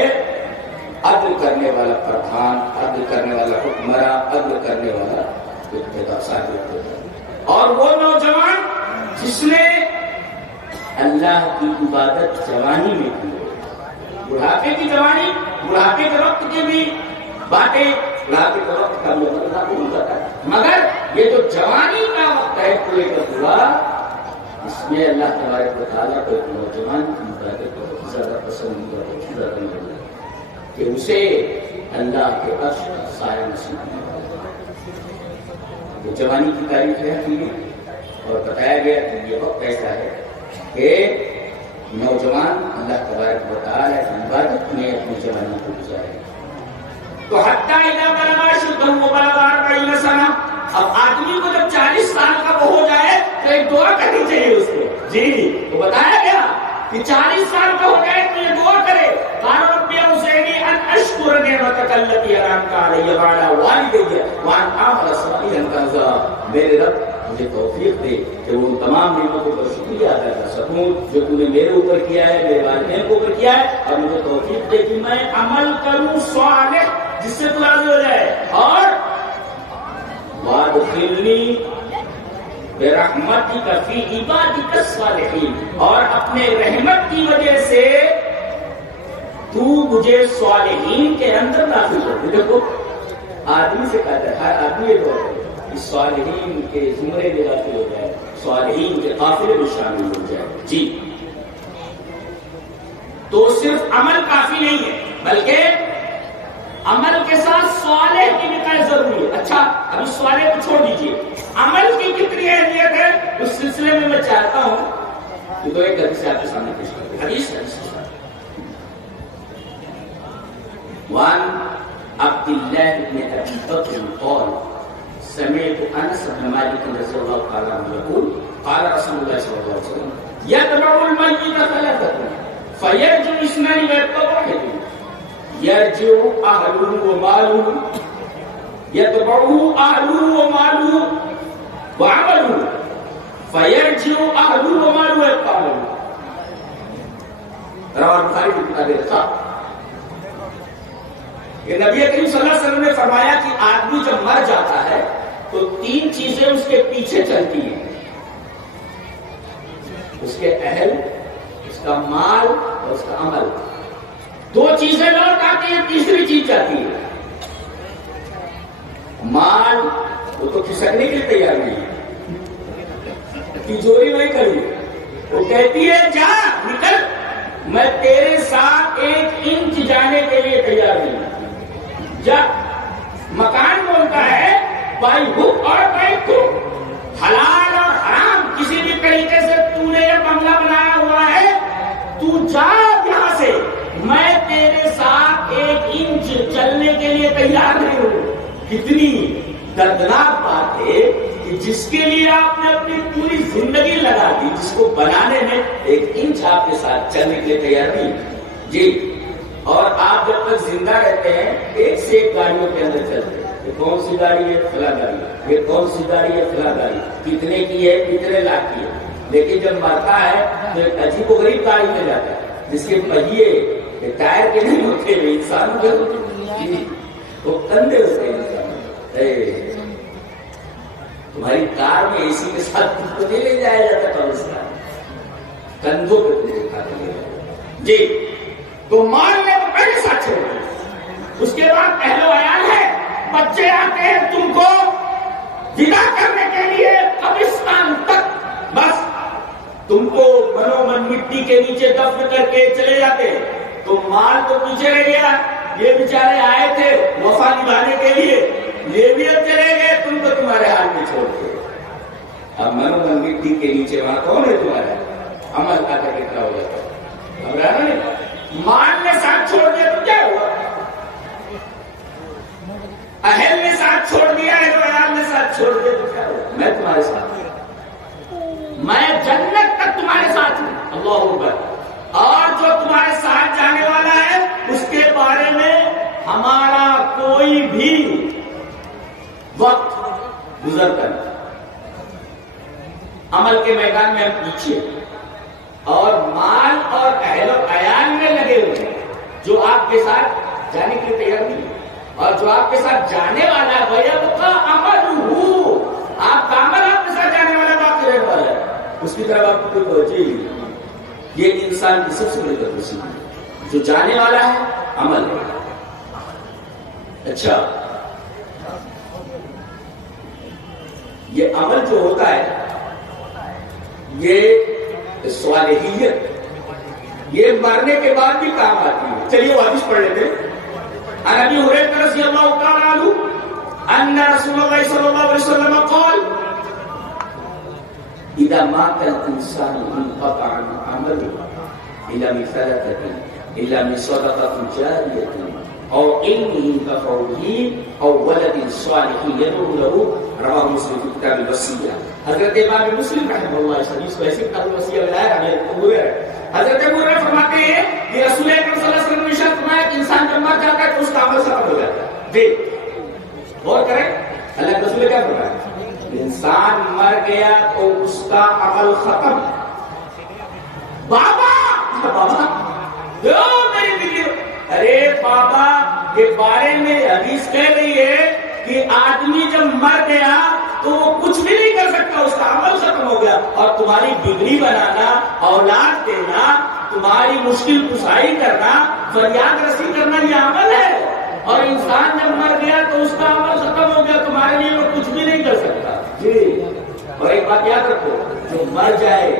عدل کرنے والا پردھان، عدل کرنے والا حکمراں، عدل کرنے والا صاحب، اور وہ نوجوان جس نے اللہ کی عبادت جوانی میں کی. بڑھاپے کی جوانی، بڑھاپے کے وقت کی بھی باتیں بڑھاپے کے وقت کا نہیں پتا ہے، مگر یہ جو جوانی کا وقت ہے پورے کا پورا، اس میں اللہ تبارک و تعالیٰ کو ایک نوجوان کی عبادت بہت زیادہ پسند ہے، بہت زیادہ نہیں کہ اسے اللہ کے عرش کا سایہ نصیب ہوا. وہ جوانی کی تاریخ ہے اور بتایا گیا کہ یہ وقت ایسا ہے کہ نوجوان اللہ تبارک و تعالیٰ کی عبادت میں اپنی جوانی کو گزارے. تو حتیٰ اذا بلغ اشدہ وبلغ 40 سنہ، اب آدمی کو جب 40 سال کا وہ ہو جائے تو ایک دعا کرنی چاہیے اس کو. جی تو بتایا گیا کہ 40 سال کا ہو جائے تو یہ دعا کرے. قال رب اوزعنی ان اشکر نعمتک التی انعمت علی وعلی والدی وان اعمل صالحا ترضاہ. میرے رب مجھے توفیق دے کہ وہ ان تمام نعمتوں پر شکریہ ادا کر سکوں جو تو نے میرے اوپر کیا ہے، میرے والدین کے اوپر کیا ہے، اور مجھے توفیق دے کہ میں عمل کروں صالح جس سے تو راضی ہو جائے. اور وادخلنی برحمتک فی عبادک الصالحین، اور اپنے رحمت کی وجہ سے تو مجھے صالحین کے اندر داخل کر. دیکھو آدمی سے کہتا ہے، ہر آدمی یہ دعا کرے کہ صالحین کے زمرے میں داخل ہو جائے، صالحین کے قافلے میں شامل ہو جائے. جی تو صرف عمل کافی نہیں ہے بلکہ عمل کے ساتھ صالح کی نکاح ضروری ہے. اچھا ابھی صالح کو چھوڑ دیجیے, عمل کی کتنی اہمیت ہے اس سلسلے میں چاہتا ہوں کہ دو ایک حدیث آپ کے سامنے پیش کرتے ہیں. حدیث وعن عبد الله بن ابي بكر قال سمعت انس بن مالك رضي الله تعالى عنه يقول قال رسول الله صلى الله عليه وسلم يتبع الميت ثلاثه فيرجع اثنان ويبقى واحد يرجع اهله وماله يتبعه اهله وماله وعمله فيرجع اهله وماله ويبقى له. رواه البخاري في كتاب الرقاق. کہ نبی کریم صلی اللہ علیہ وسلم نے فرمایا کہ آدمی جب مر جاتا ہے تو تین چیزیں اس کے پیچھے چلتی ہیں, اس کے اہل, اس کا مال اور اس کا عمل. دو چیزیں لوٹ آتی ہیں, تیسری چیز جاتی ہے. مال وہ تو کھسکنے کے لیے تیار نہیں ہے, تجوری نہیں کری, وہ کہتی ہے جا نکل, میں تیرے ساتھ 1 انچ جانے کے لیے تیار نہیں. جب مکان بولتا ہے بائی ہک اور بائی کھوک, حلال اور حرام کسی بھی طریقے سے تو نے یہ بنگلہ بنایا ہوا ہے, تو جا یہاں سے, میں تیرے ساتھ 1 انچ چلنے کے لیے تیار نہیں ہوں. کتنی دردناک بات ہے کہ جس کے لیے آپ نے اپنی پوری زندگی لگا دی, جس کو بنانے میں 1 انچ آپ کے ساتھ چلنے کے لیے تیار نہیں. جی اور آپ جب تک زندہ رہتے ہیں ایک سے ایک گاڑیوں کے اندر چلتے ہیں. یہ کون سی گاڑی ہے؟ فلاں گاڑی. یہ کون سی گاڑی ہے؟ فلاں گاڑی. کتنے کی ہے؟ کتنے لاکھ کی ہے. لیکن جب مرتا ہے تو ایک عجیب و غریب گاڑی میں جاتا ہے جس کے پہیے ٹائر کے نہیں ہوتے, انسان کے وہ کندھے ہوتے ہیں. تمہاری کار میں اے سی کے ساتھ تم کو نہیں لے جایا جاتا تھا, اس کا کندھوں پہ. جی تو مال نے تو پہلے ساتھ چھوڑ دیا, اس کے بعد اہل و عیال ہے, بچے آتے ہیں تم کو ودا کرنے کے لیے قبرستان تک, بس تم کو منو من مٹی کے نیچے دفن کر کے چلے جاتے. تو مال تو پیچھے رہ گیا, یہ بیچارے آئے تھے وفا نبھانے کے لیے, یہ بھی اب چلے گئے, تم کو تمہارے حال میں چھوڑ کے. اب منو من مٹی کے نیچے وہاں کون ہے تمہارا؟ عمل کا کر کے کیا ہو جاتا ہے. گھبرانا نہیں, مال نے ساتھ چھوڑ دیا تو کیا ہوا؟ اہل نے ساتھ چھوڑ دیا, اہل نے ساتھ چھوڑ دیا تو کیا ہوا؟ میں تمہارے ساتھ ہوں, میں جنت تک تمہارے ساتھ ہوں. اللہ اکبر. اور جو تمہارے ساتھ جانے والا ہے اس کے بارے میں ہمارا کوئی بھی وقت گزرتا نہیں. عمل کے میدان میں ہم پیچھے اور مال اور اہل و عیال میں لگے ہوئے ہیں جو آپ کے ساتھ جانے کے لیے تیار نہیں, اور جو آپ کے ساتھ جانے والا ہے وَيَبْقَى عَمَلُهُ, آپ کا عمل آپ کے ساتھ جانے والا باقی رہنے والا ہے, اس کی طرف آپ کو کوئی توجہ ہی نہیں. یہ انسان کی سب سے بڑی تقسیم ہے, جو جانے والا ہے عمل ہے. اچھا یہ عمل جو ہوتا ہے یہ صالحیت یہ مرنے کے بعد بھی کام آتی ہے. چلیے وہ حدیث پڑھ لیتے ہیں. عن ابي هريره رضي الله تعالى عنه ان رسول الله صلى الله عليه وسلم قال اذا مات الانسان انقطع عمله الا من ثلاثه الا من صدقه جاريه او علم ينتفع به او ولد صالح يدعو له. رواه مسلم في كتاب الوصيه. حضرت امام مسلم رحمہ اللہ اس حدیث کو ایسے کتاب الوصیہ بنایا ہے. حضرت ابو ہریرہ فرماتے ہیں کہ رسول اکرم صلی اللہ علیہ وسلم نے ارشاد فرمایا کہ انسان جب مر جاتا ہے تو اس کا عمل ختم ہو جاتا ہے. دیکھ غور کریں, اللہ کے رسول نے کیا فرمایا؟ انسان مر گیا تو اس کا عمل ختم. بابا میری بیٹی, ارے بابا کے بارے میں حدیث کہہ رہی ہے کہ آدمی جب مر گیا تو وہ کچھ بھی نہیں کر سکتا, اس کا عمل ختم ہو گیا. اور تمہاری بگڑی بنانا, اولاد دینا, تمہاری مشکل کشائی کرنا, فریاد رسی کرنا یہ عمل ہے. اور انسان جب مر گیا تو اس کا عمل ختم ہو گیا, تمہارے لیے وہ کچھ بھی نہیں کر سکتا. جی اور ایک بات یاد رکھو, جو مر جائے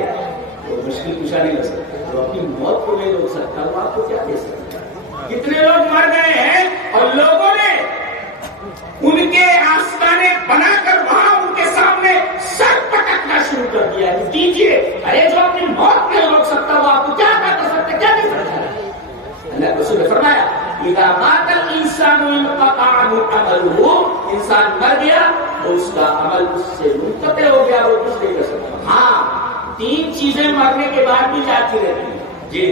وہ مشکل کشا نہیں کر سکتا، جو اپنی موت کو نہیں روک سکتا وہ آپ کو کیا دے سکتا ہے؟ کتنے لوگ مر گئے ہیں اور لوگوں نے ان کے آستانے بنا کر وہاں ان کے سامنے سر پٹکنا شروع کر دیا ہے، دیجیے، ارے جو اپنی موت نہیں روک سکتا وہ آپ کو کیا کر سکتا، کیا دے سکتا ہے؟ اللہ کے رسول نے فرمایا اذا مات الانسان انقطع عنه عمله، انسان مر گیا اور اس کا عمل اس سے منقطع ہو گیا، وہ کچھ نہیں کر سکتا۔ ہاں 3 چیزیں مرنے کے بعد بھی جاتی رہتی ہیں جی،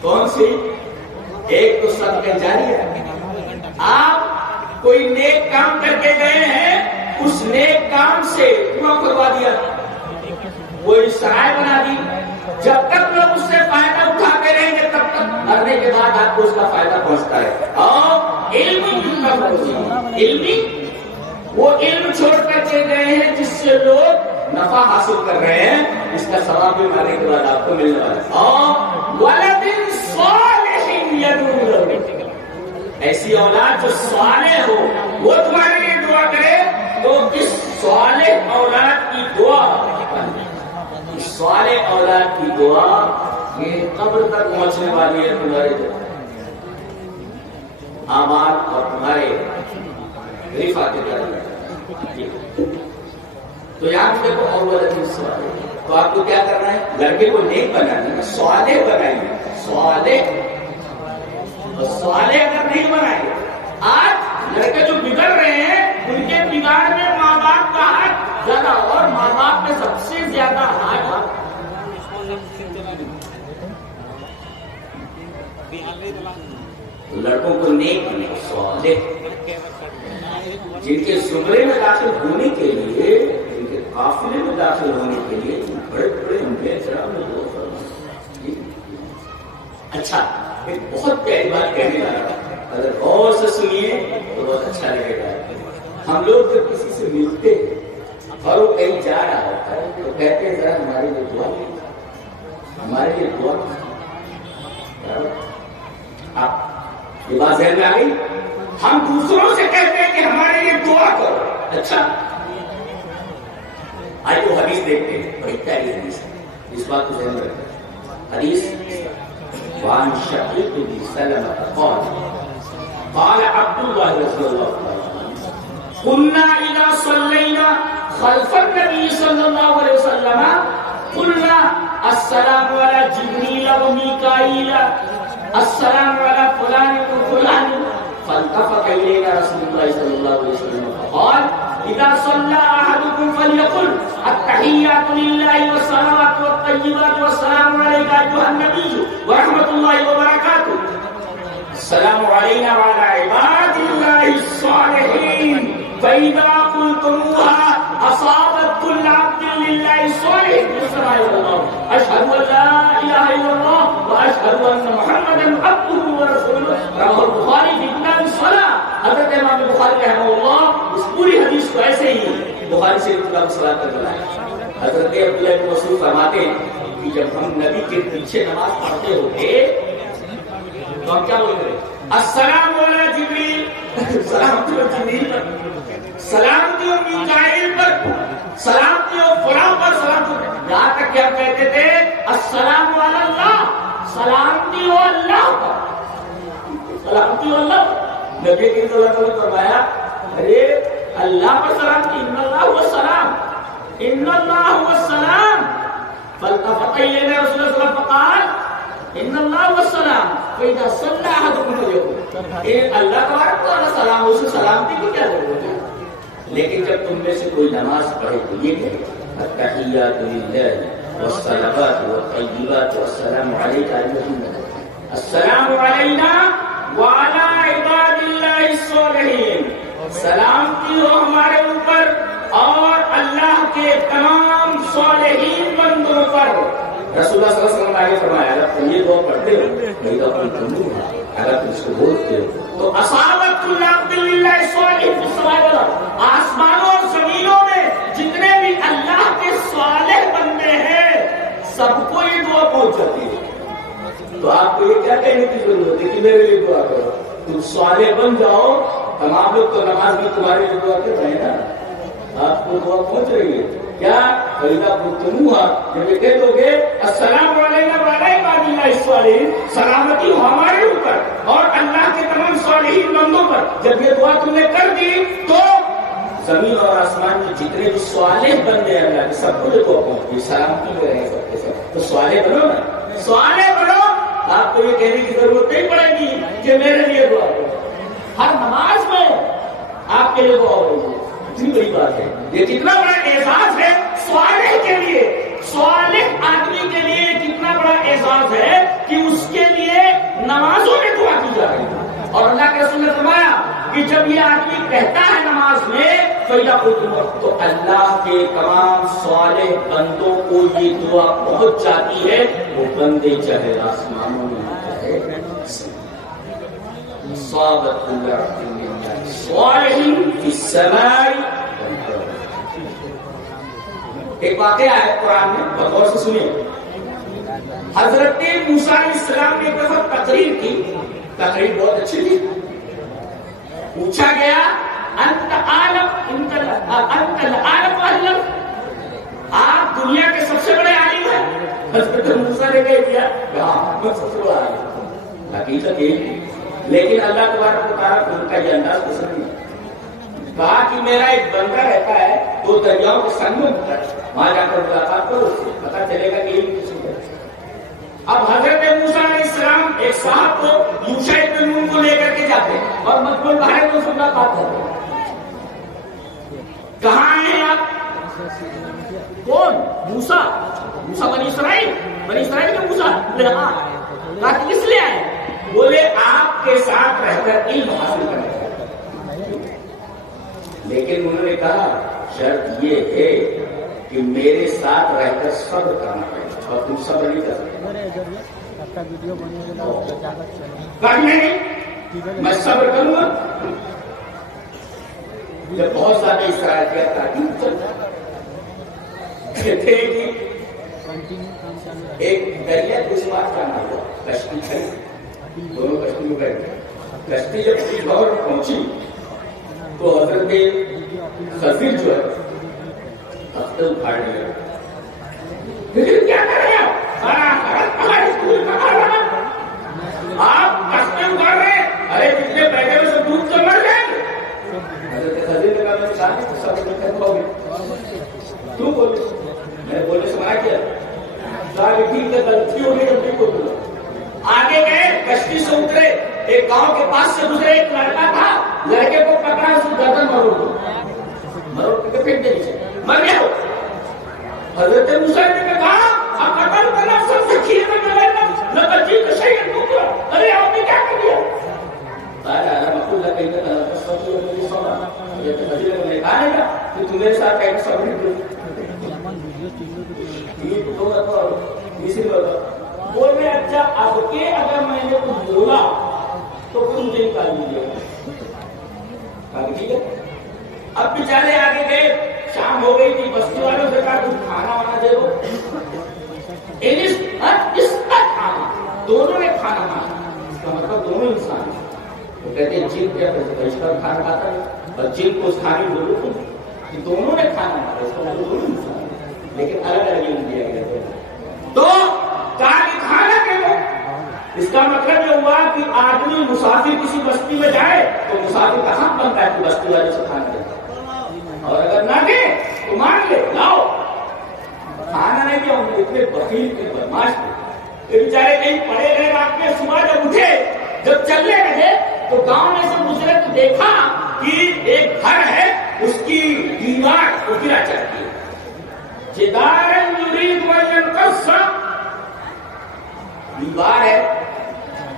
کون سی؟ ایک تو صدقہ جاریہ ہے، آپ کوئی نیک کام کر کے گئے ہیں، اس نیک کام سے کنواں کھودوا دیا، کوئی سرائے بنا دی، جب تک لوگ اس سے فائدہ اٹھاتے رہیں گے تب تک مرنے کے بعد آپ کو اس کا فائدہ پہنچتا ہے۔ اور علمی وہ علم چھوڑ کر کے گئے ہیں جس سے لوگ نفع حاصل کر رہے ہیں، اس کا ثواب بھی مرنے کے بعد آپ کو ملنے والا ہے۔ اور ولد صالح یدعو لہ، ایسی اولاد جو صالح ہو وہ تمہارے لیے دعا کرے، تو اس صالح اولاد کی دعا، صالح اولاد کی دعا یہ قبر تک پہنچنے والی ہے، تمہارے اعمال اور تمہارے رفعت درجات۔ تو یہاں پہ دیکھو اول سوال، تو آپ کو کیا کرنا ہے؟ لڑکے کو نیک بنانا ہے، صالح بنائیے، صالح، اور صالح اگر نہیں بنائے، آج لڑکے جو بگڑ رہے ہیں ان کے بگاڑ میں ماں باپ کا ہاتھ زیادہ، اور ماں باپ میں سب سے زیادہ ہاتھ لڑکوں کو نیک بنے، صالح، جن کے زمرے میں داخل ہونے کے لیے، جن کے قافلے میں داخل ہونے کے لیے بڑے بڑے اچھا ایک بہت پیاری بات کہنے لگا، اگر غور سے سنیے تو بہت اچھا لگے گا۔ ہم لوگ جب کسی سے ملتے ہیں اور وہ کہیں جا رہا ہوتا ہے تو کہتے ہیں ذرا ہمارے لیے دعا کیجیے، ہمارے لیے دعا کیجیے۔ آپ یہ بات ذہن میں آ گئی؟ ہم دوسروں سے کہتے ہیں کہ ہمارے لیے دعا کرو۔ اچھا آج وہ حدیث دیکھتے ہیں، بڑی پیاری حدیث ہے، اس بات کو ذہن میں رکھیں۔ حدیث وعن شقيق بن سلمة قال عبد الله رضي الله عنه كنا إذا صلينا خلف النبي صلى الله عليه وسلم قلنا السلام على جبريل وميكائيل السلام على فلان وفلان فالتفت إلينا رسول الله صلى الله عليه وسلم فقال إذا صلى أحدكم فليقل التحيات لله والصلوات والطيبات والسلام عليك أيها النبي ورحمة الله وبركاته السلام علينا وعلى عباد الله الصالحين فإذا قلتموها أصابت كل عبد لله صالح في السماء والأرض أشهد أن لا إله إلا الله وأشهد أن محمدا عبده ورسوله رواه البخاري في كتاب الصلاة۔ حضرت امام بخاری رحمہ اللہ اس پوری حدیث کو ایسے ہی بخاری سے کتاب الصلاۃ پر بنایا۔ حضرت عبداللہ بن مسعود فرماتے ہیں کہ جب ہم نبی کے پیچھے نماز پڑھتے ہوتے تو ہم کیا بولتے ہیں؟ السلام علی جبریل، سلام دیو جبریل پر، سلام دیو میکائیل پر، سلام دیو فلاں پر، سلام دیو، یہاں تک کہ ہم کہتے تھے السلام علی اللہ، سلام دیو اللہ پر، سلام دیو اللہ پر۔ نبی کریم صلی اللہ علیہ وسلم نے فرمایا ارے اللہ پر سلام کی، ان اللہ هو السلام، ان اللہ هو السلام، فالتفت الینا رسول اللہ صلی اللہ علیہ وسلم فقال ان اللہ هو السلام فاذا صلى احدكم فليقل اللہ تبارک و تعالی سلام، اسے سلامتی کی کیا ضرورت ہے؟ لیکن جب تم میں سے کوئی نماز پڑھے تو یہ کہے التحیات للہ والصلوات والطیبات والسلام علیک ایھا النبی، السلام علینا وعلی عباد اللہ الصالحین، سلامتی ہو ہمارے اوپر اور اللہ کے تمام صالحین بندوں پر۔ رسول اللہ صلی اللہ علیہ وسلم نے فرمایا اگر تم یہ دعا پڑھتے ہو، اگر تم اس کو بولتے ہو تو اصابت کل عبد للہ صالح فی السماء والارض، آسمانوں اور زمینوں میں جتنے بھی اللہ کے صالح بندے ہیں سب کو یہ دعا پہنچ جاتی ہے۔ تو آپ کو یہ کیا کہنے کی ضرورت ہے کہ میرے لیے دعا کرو؟ تم صالح بن جاؤ، تمام لوگ تو نماز بھی تمہارے لیے دعا کر رہے ہیں نا، آپ کو دعا پہنچ رہی ہے کیا؟ فَإِذَا قُلْتُمُوهَا جب یہ کہہ دو گے السلام علیکم وعلی عباد اللہ الصالحین، سلامتی ہو ہمارے اوپر اور اللہ کے تمام صالحین بندوں پر، جب یہ دعا تم نے کر دی تو زمین اور آسمان کے جتنے بھی صالح بندے ہیں اللہ کے سب کو دیکھو پہنچ گئی، سلامتی میں رہے سب کے سب، تو صالح بنو نا، صالح بنو۔ آپ کو یہ کہنے کی ضرورت نہیں پڑے گی کہ میرے لیے دعا کرو، ہر نماز میں آپ کے لیے دعا ہوگی، اتنی بڑی بات ہے، یہ کتنا بڑا اعزاز ہے صالح کے لیے، صالح آدمی کے لیے یہ کتنا بڑا اعزاز ہے کہ اس کے لیے نمازوں میں دعا کی جا رہی ہے۔ اور اللہ کے رسول نے فرمایا کہ جب یہ آدمی کہتا ہے نماز میں تو اللہ کے تمام صالح بندوں کو یہ دعا پہنچ جاتی ہے، وہ بندے چاہے آسمانوں میں چاہے صابت اللہ صالحین فی السماء۔ ایک واقعہ ہے قرآن میں، غور سے سنیے۔ حضرت موسیٰ علیہ السلام نے ایک دفعہ تقریر کی، تقریر بہت اچھی تھی، پوچھا گیا انت عالم انت العالم واہلم، آپ دنیا کے سب سے بڑے عالم ہیں؟ حضرت موسیٰ نے کہہ دیا ہاں میں سب سے بڑا عالم، حقیقت یہ، لیکن اللہ تبارک و تعالیٰ کو ان کا یہ انداز پسند نہیں، کہا کہ میرا ایک بندہ رہتا ہے دو دریاؤں کے سنگ میں ہوتا ہے، وہاں جا کر ملاقات کرو، اس سے پتا چلے گا کہ یہ کسی ہے۔ اب حضرت موسیٰ علیہ السلام ایک صاحب کو یوشع بن نون کو لے کر کے جاتے ہیں اور مجمع بحر میں سے ملاقات کرتے ہیں، کہاں ہیں آپ؟ کون؟ موسیٰ بنی اسرائیل کے موسیٰ؟ کہا کس لیے آئے؟ بولے آپ کے ساتھ رہ کر علم حاصل کرنے، لیکن انہوں نے کہا شرط یہ ہے کہ میرے ساتھ رہ کر صبر کرنا پڑے گا، اور تم صبر نہیں کر سکتے۔ میں صبر کروں گا، جب بہت زیادہ اسرائیل کیا تعلیم چلتا کہتے ہیں کہ ایک دریا کچھ بات کرنا ہوا، کشتی کھڑی، دونوں کشتی میں بیٹھے، کشتی جب کچھ اور پہنچی تو حضرت خضر جو ہے تختے اٹھاڑ لیا، لیکن کیا کر رہے ہیں آپ تختے اٹھاڑ رہے ہیں، ارے جتنے بیٹھے ہوئے سب ڈوب کر مر جائیں گے۔ حضرت خضر نے کہا میں چاہتے تو سب میں کہتا ہوگی کیوں بولے، میں نے بولنے سے منع کیا، کہا ٹھیک ہے غلطی ہوگی جب نہیں بولوں۔ آگے گئے، کشتی سے اترے، ایک گاؤں کے پاس سے گزرے، ایک لڑکا تھا، لڑکے کو پکڑا، اس کو گردن مروڑ کے پھینک دے نیچے، مر گیا۔ حضرت موسیٰ نے کہا قتل کرنا سب سے کھیر میں ملنا لقد جئت شیئا نکرا، ارے آپ نے کیا کر دیا؟ قال انا اقول لك انك لا تستطيع ان تصبر، یہ حضرت نے کہا ہے کہ تم میرے ساتھ کیسے صبر نہیں کرو، بولے اچھا اب کے اگر میں نے کچھ بولا تو پھر مجھے نکال دیجیے، کہا ٹھیک ہے۔ اب بیچارے آگے گئے، شام ہو گئی تھی، بستی والوں سے کہا کچھ کھانا وانا دے دو، اس کا کھانا، دونوں نے کھانا کھانا، اس کا مطلب دونوں انسان، وہ کہتے ہیں جن کیا فرشتہ کھانا کھاتا ہے اور جن کو اس کھانے کی ضرورت نہیں، کہ دونوں نے کھانا کھایا، اس کا مطلب دونوں انسان، لیکن الگ الگ علم دیا گیا تو کہا کہ کھانا کے دو۔ اس کا مطلب یہ ہوا کہ آدمی مسافر کسی بستی میں جائے تو مسافر کا حق بنتا ہے کہ بستی والے سے کھانا دے، اور اگر نہ دے تو مان لے لاؤ، کھانا نہیں دیا، اتنے بخیل تھے، بدماش تھے، یہ بیچارے کہیں پڑے رہے رات میں، صبح جب اٹھے، جب چلنے رہے تو گاؤں میں سے گزرے تو دیکھا کہ ایک گھر ہے، اس کی دیوار وہ گرا چاہتی ہے، جدار یرید ان ينقص، دیوار ہے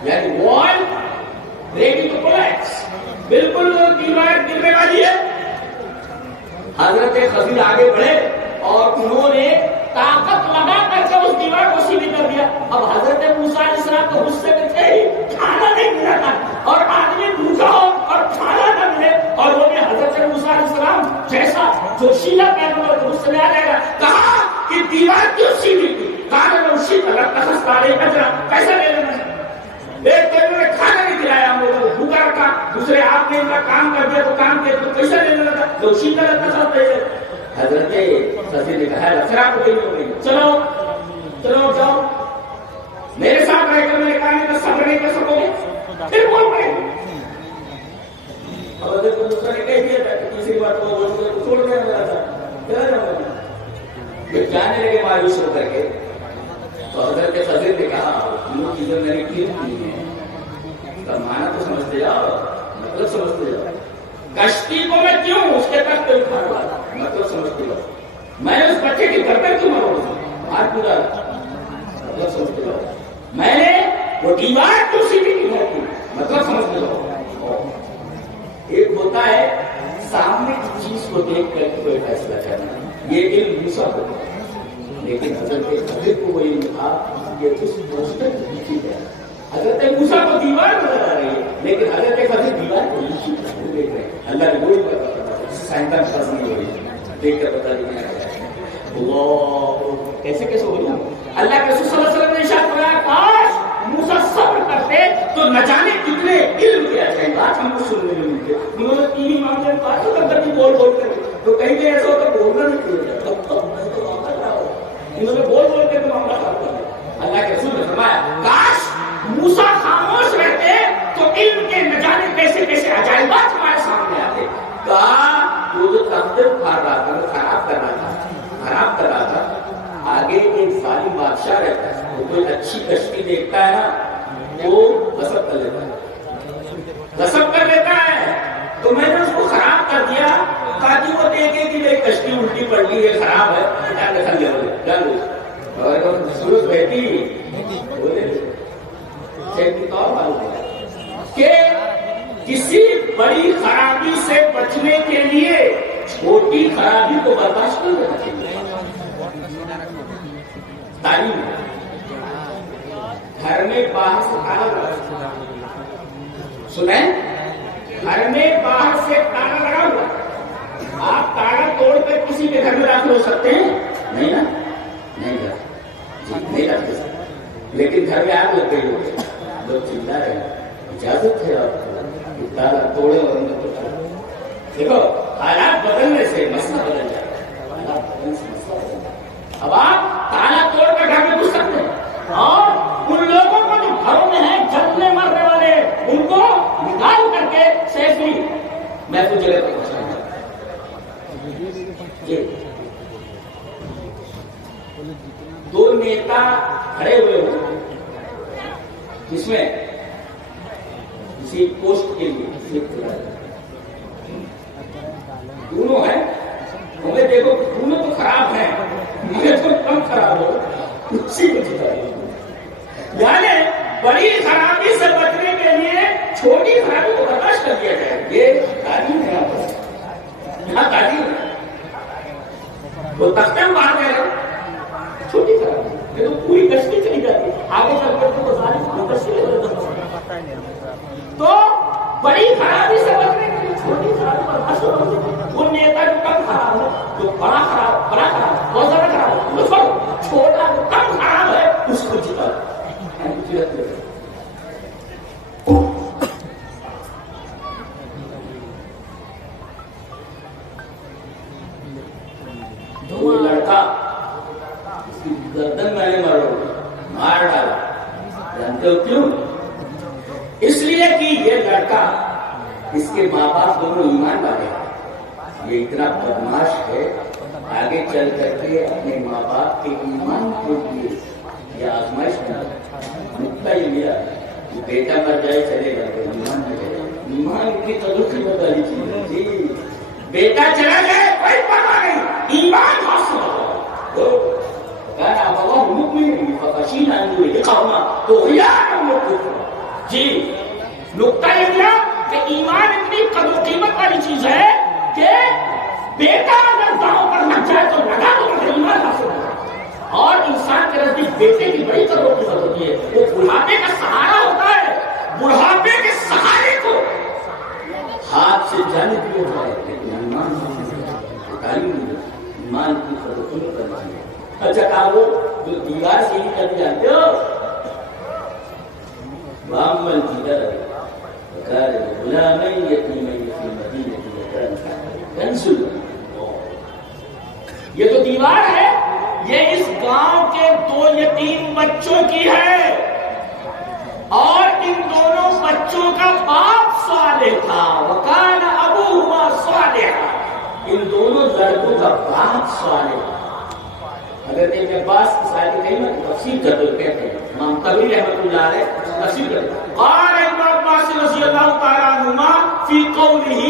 یعنی وال ریڈی ٹو کولیپس، بالکل دیوار گرنے والی ہے۔ حضرت خضر آگے بڑھے اور انہوں نے طاقت لگا کر کے اس دیوار کو سیدھی کر دیا۔ اب حضرت موسیٰ علیہ السلام تو غصے میں تھے ہی، کھانا نہیں ملا تھا، اور آدمی بھوکا ہو اور کھانا نہ ملے، اور وہ بھی حضرت موسیٰ علیہ السلام جیسا جو شیلا پیغمبر کے غصے میں آ جائے گا، کہا کہ دیوار کیوں سیدھی تھی؟ کہا میں اسی طرح قصص تاریخ اجرا پیسہ لے لینا، ایک تو انہوں نے کھانا نہیں کھلایا ہم لوگوں کو، بھوکا رکھا، دوسرے آپ نے ان کا کام کر دیا تو کام کیا تو پیسہ لے لینا تھا، تو اسی طرح قصص پیسے حضرت خضر نے کہا خراب ہو گئی چلو چلو جاؤ میرے ساتھ رہ کر میں نے کہا نہیں صبر نہیں کر سکو گے پھر بول پڑے اور حضرت کو دوسرا نے کہہ دیا تھا کہ تیسری بات کو چھوڑ دیا میرا تھا چلا جاؤں پھر جانے لگے مایوس ہو کر کے تو حضرت خضر نے کہا تینوں چیزیں میں نے کیوں کی ہیں اس کا معنی تو سمجھتے جاؤ مطلب سمجھتے جاؤ کشتی کو میں کیوں اس کے تک پہ اٹھا رہا مطلب سمجھتے جاؤ میں نے اس بچے کی گردن کیوں ماروں مار پورا مطلب سمجھتے جاؤ میں نے وہ دیوار کیوں سیدھی کی ہوتی مطلب سمجھتے جاؤ ایک ہوتا ہے سامنے کی چیز کو دیکھ کر کوئی فیصلہ کرنا یہ علم موسیٰ کو لیکن حضرت خضر کو وہ علم تھا یہ اس مستق کی چیز ہے حضرت موسیٰ کو دیوار نظر آ رہی ہے لیکن حضرت خضر دیوار کو نہیں دیکھ رہے ہیں اللہ نے وہی بتا سائنسدان پاس نہیں ہو رہی دیکھ کر بتا دیں اللہ کیسے کیسے ہو رہا اللہ کے رسول صلی اللہ علیہ وسلم نے ارشاد فرمایا کاش موسیٰ صبر کرتے تو نہ جانے کتنے علم کے اچھے بات ہم کو سننے میں ملتے انہوں نے تین امام نے بات کر دی بول بول کر تو کہیں گے ایسا ہوتا بولنا نہیں چاہیے انہوں نے بول بول کے تو معاملہ خراب کر دیا اللہ کے رسول نے فرمایا کاش موسیٰ خاموش رہتے تو علم کے نہ جانے کیسے کیسے عجائبات ہمارے سامنے آتے کہا وہ جو تقدیر پھاڑ رہا تھا خراب کر رہا تھا آگے ایک ظالم بادشاہ رہتا ہے وہ کوئی اچھی کشتی دیکھتا ہے نا وہ غصب کر لیتا ہے تو میں نے اس کو خراب کر دیا تاکہ وہ دیکھے کہ میری کشتی الٹی پلٹی ہے خراب ہے سورج بہتی کہ کسی بڑی خرابی سے بچنے کے لیے چھوٹی خرابی کو برداشت نہیں کرنا چاہیے تعلیم گھر میں باہر سے تالا سنیں گھر میں باہر سے تالا لگا ہوا آپ تالا توڑ کر کسی کے گھر میں داخل ہو سکتے ہیں نہیں نا نہیں رکھ سکتے لیکن گھر میں آگ لگ گئی ہو لوگ چلتا رہے اجازت ہے آپ کو تالا توڑے اور اندر تو دیکھو حالات بدلنے سے مسئلہ بدل جائے گا حالات بدلنے سے مسئلہ بدل جائے گا اب آپ تالا توڑ کر گھر میں گھس سکتے ہیں اور ان لوگوں کو جو گھروں میں ہیں جلنے مرنے والے ان کو نکال کر کے سیفلی محفوظ جگہ پر پہنچانا دو نیتا کھڑے ہوئے ہو جس میں کسی پوسٹ کے لیے دونوں ہیں ہمیں دیکھو دونوں تو خراب ہیں مجھے تو کم خراب ہو اسی کو جتا یعنی بڑی خرابی سے بچنے کے لیے چھوٹی خرابی کو برداشت کر دیا جائے یہ تعلیم ہے یہاں تعلیم ہے وہ تختے میں باہر گئے چھوٹی خرابی یہ تو پوری کشتی چلی جاتی آگے چل کر تو ظالم کشتی تو بڑی خرابی سے بچنے کے لیے چھوٹی خرابی برداشت ہوتی ہے وہ نیتا جو کم خراب ہے جو بڑا خراب بہت زیادہ خراب ہے چھوٹا جو کم خراب ہے اس کو جتا وہ لڑکا اس کی گردن میں نے مار ڈالا جانتے ہو کیوں اس لیے کہ یہ لڑکا اس کے ماں باپ دونوں ایمان والے ہیں یہ اتنا بدماش ہے آگے چل کر کے اپنے ماں باپ کے ایمان کو لیے یہ آزمائش نقطہ یہ لیا کہ بیٹا مر جائے چلے گا ایمان نہ جائے ایمان کی قدر قیمت والی چیز ہے جی بیٹا چلا جائے کوئی پرواہ نہیں ایمان حاصل ہو جی نقطہ یہ کیا کہ ایمان اتنی قدر قیمت والی چیز ہے کہ بیٹا اگر داؤں پر لگ جائے تو لگا تو ایمان حاصل ہو اور انسان کے نزدیک بیٹے کی بڑی قدر قیمت ہوتی ہے وہ بڑھاپے کا سہارا ہوتا ہے بڑھاپے کے سہارے کو ہاتھ سے جانے کے لیے ہوتا ہے لیکن ایمان کی قدر قیمت کرنا ہے اچھا کہا وہ جو دیوار سے ہی کر جانتے ہو وَأَمَّا الْجِدَارُ فَكَانَ لِغُلَامَيْنِ يَتِيمَيْنِ فِي الْمَدِينَةِ وَكَانَ تَحْتَهُ كَنْزٌ دیوار ہے یہ اس گاؤں کے 2 یتیم بچوں کی ہے، اور ان دونوں بچوں کا باپ صالح تھا، وکان ابوہما صالحا، ان دونوں لڑکوں کا باپ صالح تھا۔ اگر ابن عباس کی ساری کلمہ تفسیر کرتے ہوئے کہتے ہیں، امام طبری رحمۃ اللہ علیہ تفسیر کرتے ہیں، قال ابن عباس رضی اللہ تعالی عنہما فی قوله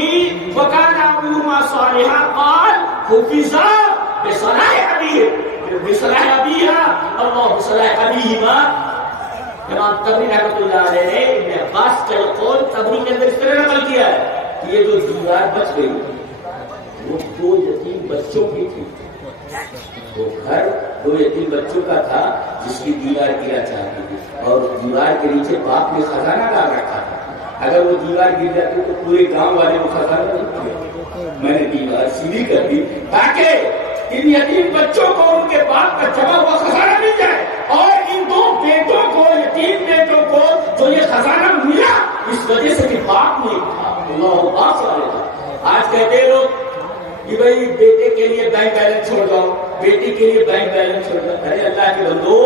وکان ابوہما صالحا قال حفظا بصلاح ابیہ بصلاح ابیہا اللہ بصلاح ابیہما۔ امام طبری رحمۃ اللہ علیہ نے ابن عباس کا قول طبری کے اندر اس طرح نقل کیا ہے کہ یہ جو دیوار بچ گئی وہ 2 یتیم بچوں کی تھی، وہ گھر 2 یتیم بچوں کا تھا جس کی دیوار گرا چاہتی تھی، اور دیوار کے نیچے باپ نے خزانہ ڈال رکھا تھا۔ اگر وہ دیوار گر جاتی تو پورے گاؤں والے کو خزانہ نہیں کیا، میں نے دیوار سیدھی کر دی تاکہ ان یتیم بچوں کو ان کے باپ کا جمع ہوا خزانہ مل جائے، اور ان 2 بیٹوں کو یتیم بیٹوں کو جو یہ خزانہ ملا اس وجہ سے کہ باپ نے اللہ باپ والے تھا۔ آج کہتے ہیں لوگ کہ بھائی بیٹے کے لیے بینک بیلنس چھوڑ جاؤ، بیٹی کے لیے بینک بیلنس چھوڑ جاؤ۔ ارے اللہ کے بندو،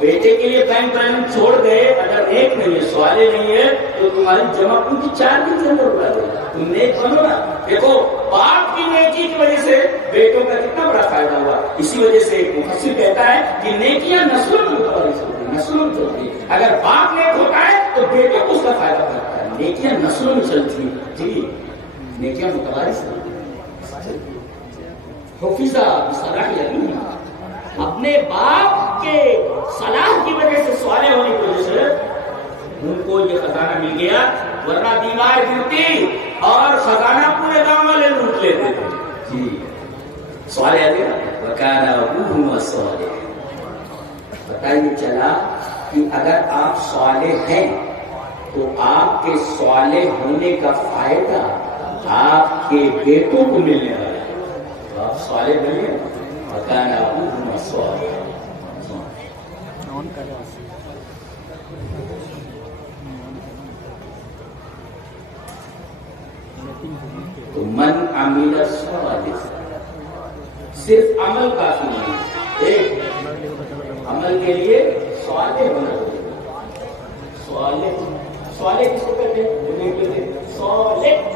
بیٹے کے لیے بینک بیلنس چھوڑ دے، اگر نیک نہیں ہے، سوالے نہیں ہے، تو تمہاری جمع ان کی 4 دن کے اندر اڑا دے گا، تم نیک بنو نا۔ دیکھو باپ کی نیکی کی وجہ سے بیٹوں کا کتنا بڑا فائدہ ہوا۔ اسی وجہ سے ایک مفسر کہتا ہے کہ نیکیاں نسلوں میں متوارث ہوتی ہیں، نسلوں میں چلتی ہیں۔ اگر باپ نیک ہوتا ہے تو بیٹے کو اس کا فائدہ پہنچتا ہے، نیکیاں نسلوں میں چلتی ہیں۔ جی نیکیاں متوارث ہوتی ہیں۔ حفظہ بصلاح ابیہا، اپنے باپ کے صلاح کی وجہ سے، صالح ہونے کی وجہ سے ان کو یہ خزانہ مل گیا، ورنہ دیوار گرتی اور خزانہ پورے گاؤں والے لوٹ لیتے تھے۔ جی صالح دیا وکان ابوہما صالحا۔ پتہ یہ چلا کہ اگر آپ صالح ہیں تو آپ کے صالح ہونے کا فائدہ آپ کے بیٹوں کو ملنے والا ہے۔ تو آپ صالح بنیے، وکان ابوہما صالحا۔ تو من عمل صالحا، صرف عمل کافی نہیں، ایک عمل کے لیے صالح ہونا چاہیے۔ صالح کس کو کہتے ہیں؟ صالح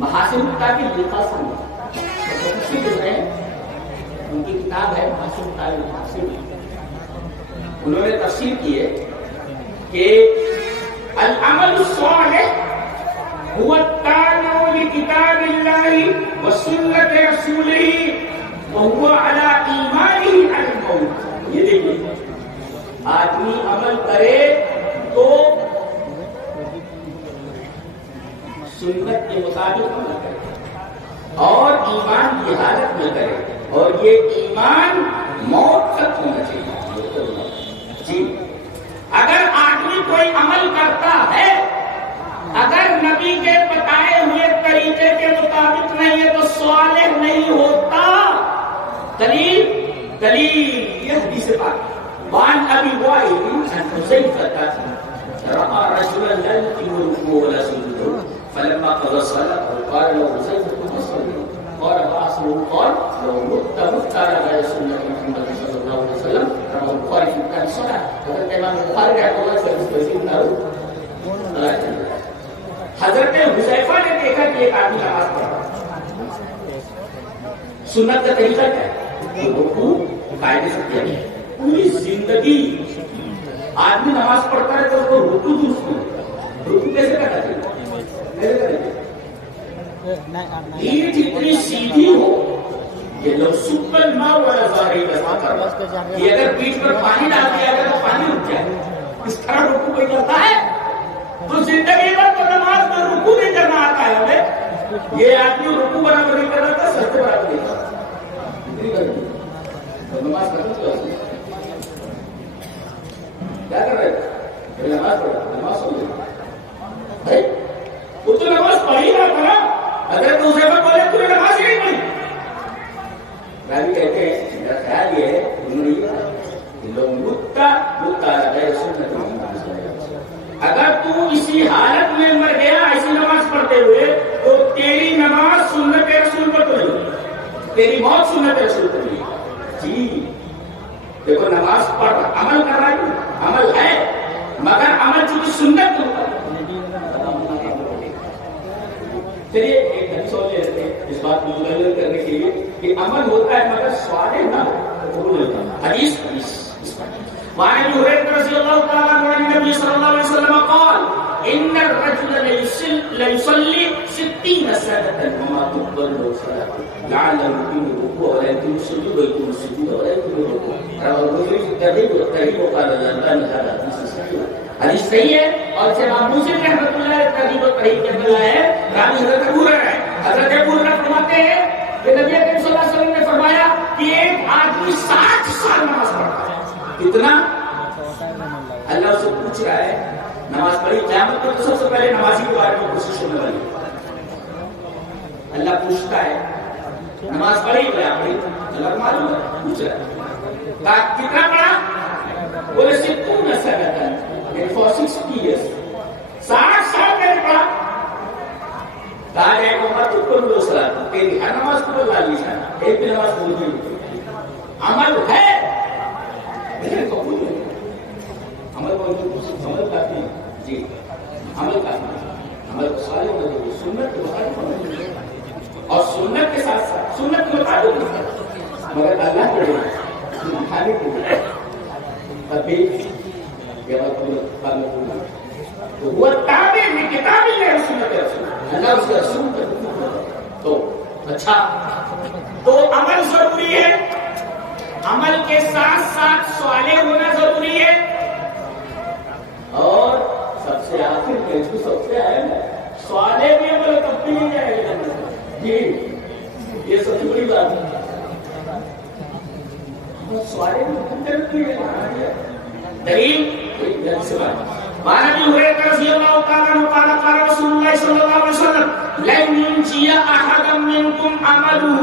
محاسن الطالب للقاسم، ان کی کتاب ہے محاسن الطالب، انہوں نے تفسیر کی ہے کہ العمل الصالح هو التابع لكتاب الله وسنة رسوله وهو على ایمانه على الموت۔ یہ دیکھیے آدمی عمل کرے تو سنت کے مطابق نہ کرے اور ایمان کی حالت میں کرے، اور یہ ایمان موت تک ہونا چاہیے۔ جی اگر آدمی کوئی عمل کرتا ہے اگر نبی کے بتائے ہوئے طریقے کے مطابق نہیں ہے تو صالح نہیں ہوتا۔ دلیل یہ حدیث پاک وان ابی وائل عن حذیفہ رأى رجلا لا يقيم ركوعه ولا سجوده فلما قضى الصلاة قال له حذيفة ما صليت قال فأصله قال لو مت على غير سنة محمد صلى الله عليه وسلم رواه البخاري في كتاب الصلاة۔ حضرت امام بخاری رحمۃ اللہ سے اس وجہ نہ حضرت حذیفہ نے دیکھا کہ ایک آدمی نماز پڑھ رہا، سنت کا طریقہ کیا ہے؟ رکوع قاعدے سے کیا ہے، پوری زندگی آدمی نماز پڑھتا ہے تو اس کو رکوع درست نہیں، رکوع کیسے کرنا چاہیے؟ اینٹ اتنی سیدھی ہو کہ لو سب الماء ولا ظاہر کہ اگر بیچ پر پانی ڈال دیا گیا تو پانی رک جائے، اس طرح رکوع کوئی کرتا ہے تو زندگی میں تو نماز میں رکوع نہیں کرنا آتا ہے ہمیں۔ یہ آدمی رکوع برابر نہیں کر رہا تھا، سجدے برابر نہیں کر رہا تھا، نماز کرتا کیا کر رہے تھے؟ نماز پڑھا، نماز سن رہے وہ تو نماز پڑھی نہ تھا نا، اگر تو اسے میں بولے تو نماز ہی نہیں پڑھی۔ راوی کہتے ہیں میرا خیال یہ ہے انہوں نے یہ لوگ متا غیر سنت محمد، اگر تو اسی حالت میں مر گیا ایسی نماز پڑھتے ہوئے تو تیری تیری موت سنت رسول پر ہوئی. جی دیکھو نماز پڑھ عمل کر رہا ہے, عمل ہے مگر عمل چونکہ سنت کے اوپر. چلیے ایک حدیث اور لے لیتے ہیں اس بات کو مکمل کرنے کے لیے کہ عمل ہوتا ہے مگر صالح نہ ہو. حدیث وعن ابي هريره رضي الله تعالى عنه عن النبي صلى الله عليه وسلم قال ان الرجل ليصلي 60 سنه وما تقبل له صلاه لعله يقيم الركوع ولا يتم السجود ويتم السجود ولا يتم الركوع. رواه البخاري في الترغيب وقال الألباني هذا حديث صحيح. حدیث صحیح ہے. اور جب آپ مسلم رحمۃ اللہ ترغیب و ترہیب کے بلا ہے راوی حضرت ابو ہریرہ ہے. حضرت ابو ہریرہ فرماتے ہیں کہ نبی اکرم صلی اللہ علیہ وسلم نے فرمایا کہ ایک آدمی 60 سال نماز پڑھتا ہے. کتنا؟ اللہ اسے پوچھ رہا ہے نماز پڑھی. قیامت میں تو سب سے پہلے نمازی کے بارے میں کوشش ہونے والی ہے. اللہ پوچھتا ہے نماز پڑھی کیا پڑھی؟ اللہ کو معلوم ہے, پوچھ رہا ہے کتنا پڑھا؟ بولے 60 سال for 60 years. 60 سال میں نے پڑھا. کہا جائے گا مت کل دوسرا تیری ہر نماز کو بلا لی جانا, ایک بھی نماز بول نہیں. عمل ہے عمل عمل کافی ہے. جی عمل کافی ہے. عمل کو سارے ہونا چاہیے. سنت کے مطابق ہونا چاہیے اور سنت کے ساتھ ساتھ سنت کے مطابق مگر اللہ کے لیے کھانے کے لیے ابھی وہ تابع میں کتاب ہی ہے سنت رسول اللہ اس کے رسول کا. تو اچھا تو عمل ضروری ہے. عمل کے ساتھ ساتھ صالح ہونا ضروری ہے. اور سب سے آخر میں جو سب سے اہم ہے صالح بھی عمل تب بھی نہیں جائے گا. جی یہ سب سے بڑی بات ہے. صالح بھی دلیل وعن ابي هريره رضي الله تعالى عنه قال قال رسول الله صلى الله عليه وسلم لن ينجي احدا منكم عمله.